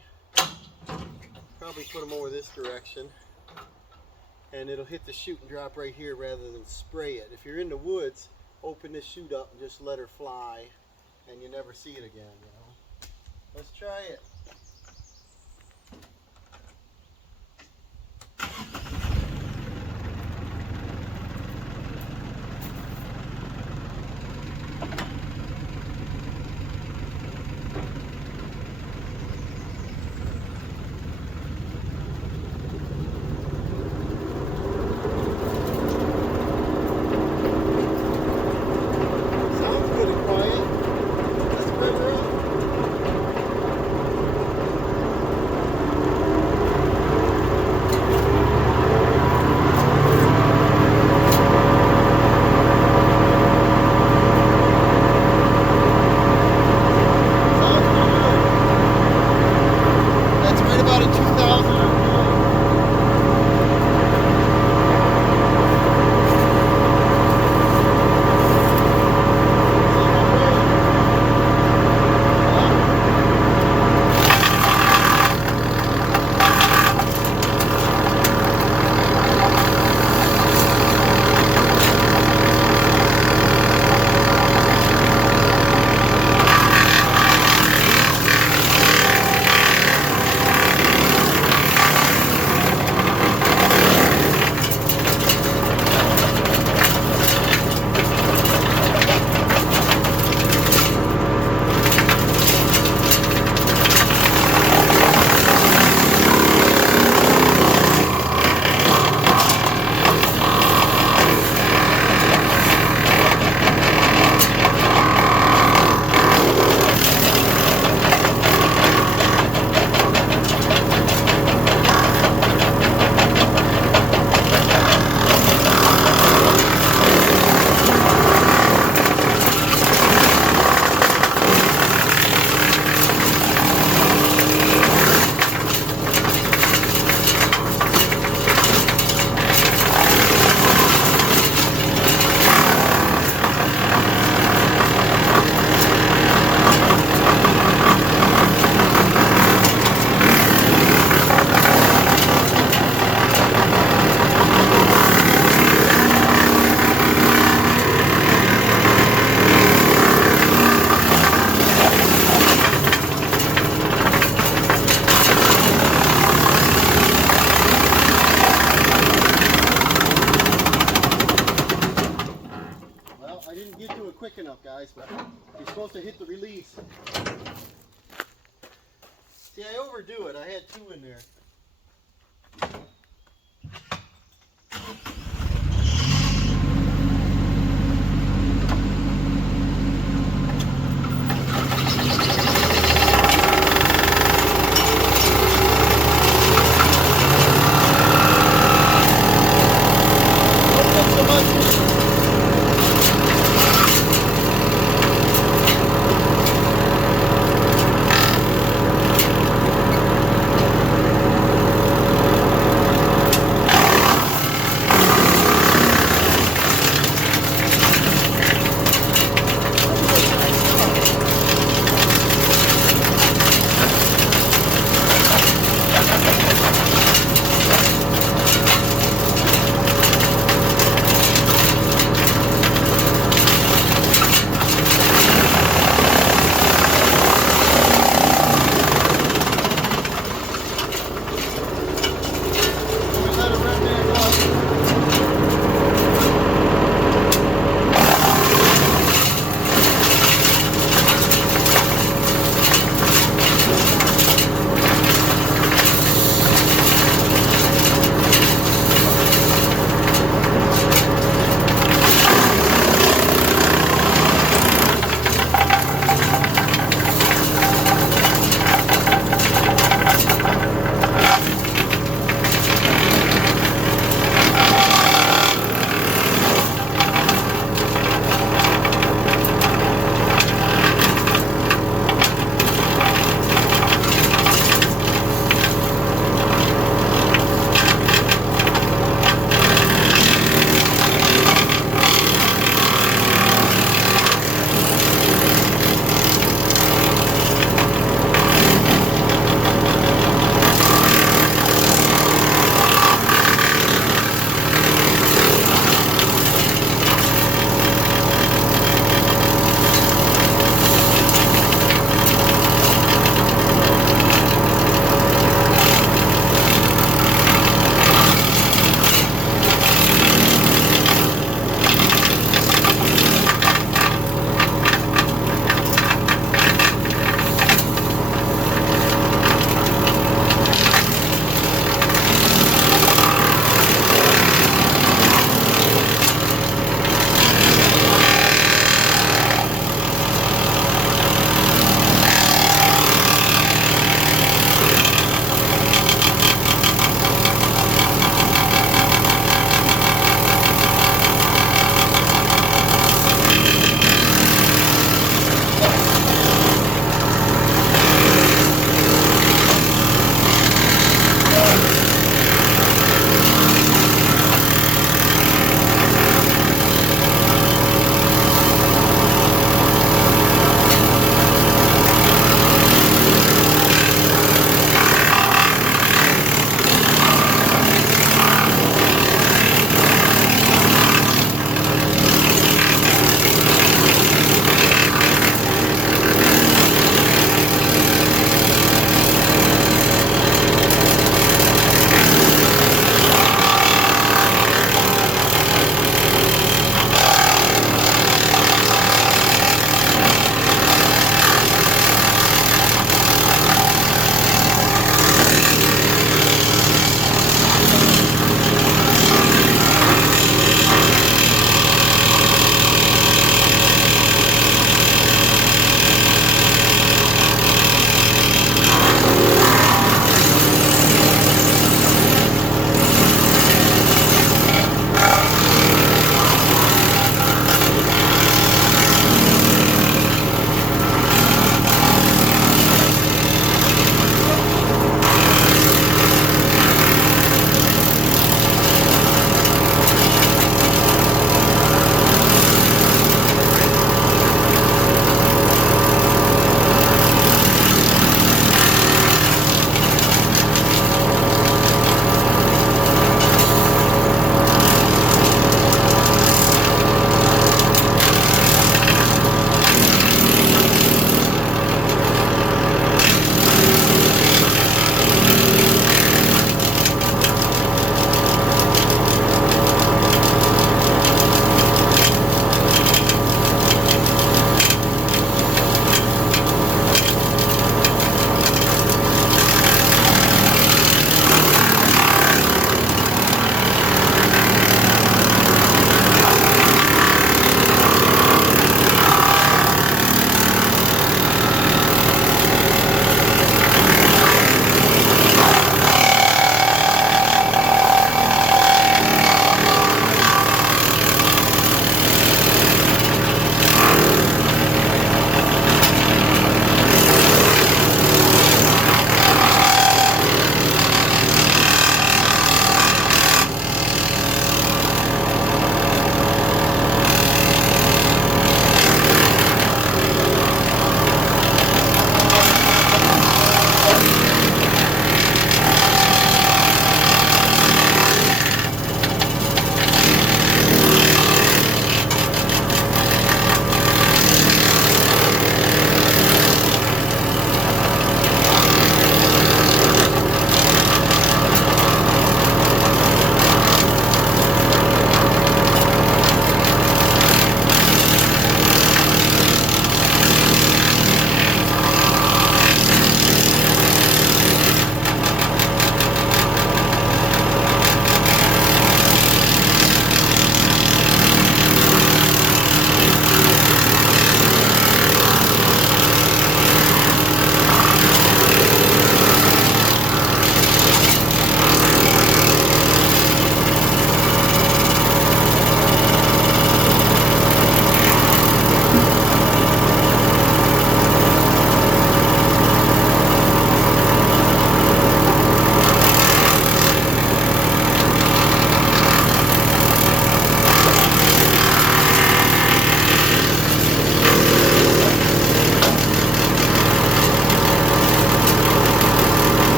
probably put them over this direction, and it'll hit the chute and drop right here rather than spray it. If you're in the woods, open this chute up and just let her fly, and you never see it again, you know. Let's try it. quick enough, guys, but you're supposed to hit the release. See, I overdo it. I had 2 in there.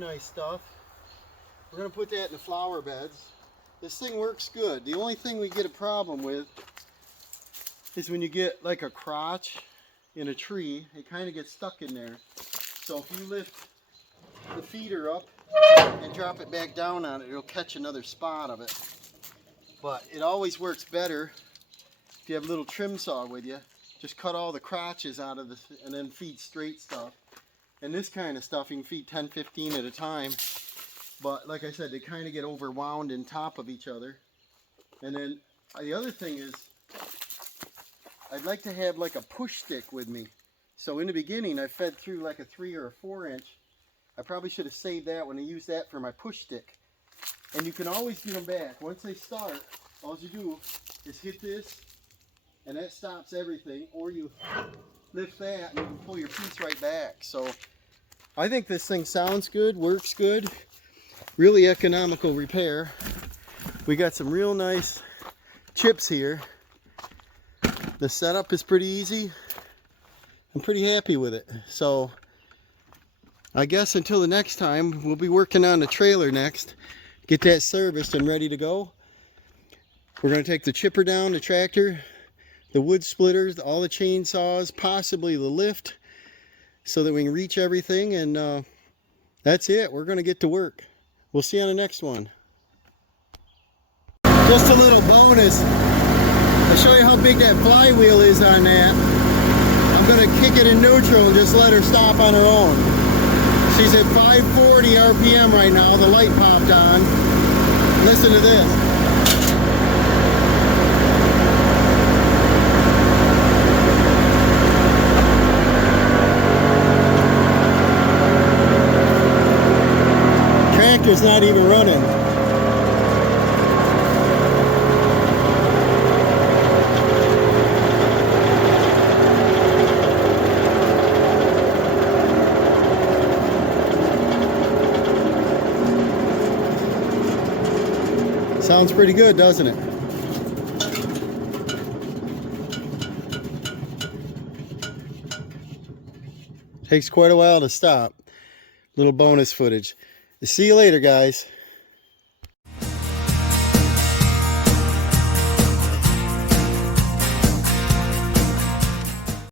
nice stuff. We're going to put that in the flower beds. This thing works good. The only thing we get a problem with is when you get like a crotch in a tree, it kind of gets stuck in there. So if you lift the feeder up and drop it back down on it, it'll catch another spot of it. But it always works better if you have a little trim saw with you. Just cut all the crotches out of this and then feed straight stuff. And this kind of stuff, you can feed 10, 15 at a time. But like I said, they kind of get overwound in top of each other. And then the other thing is, I'd like to have like a push stick with me. So in the beginning, I fed through like a 3 or a 4 inch. I probably should have saved that one and used that for my push stick. And you can always get them back. Once they start, all you do is hit this, and that stops everything. Or you lift that, and you can pull your piece right back. So I think this thing sounds good, works good. Really economical repair. We got some real nice chips here. The setup is pretty easy. I'm pretty happy with it. So I guess until the next time, we'll be working on the trailer next. Get that serviced and ready to go. We're going to take the chipper down, the tractor, the wood splitters, all the chainsaws, possibly the lift, so that we can reach everything. And that's it. We're going to get to work. We'll see you on the next one. Just a little bonus. I'll show you how big that flywheel is on that. I'm going to kick it in neutral and just let her stop on her own. She's at 540 RPM right now. The light popped on. Listen to this. Tractor's not even running. Sounds pretty good, doesn't it? Takes quite a while to stop. Little bonus footage. See you later, guys.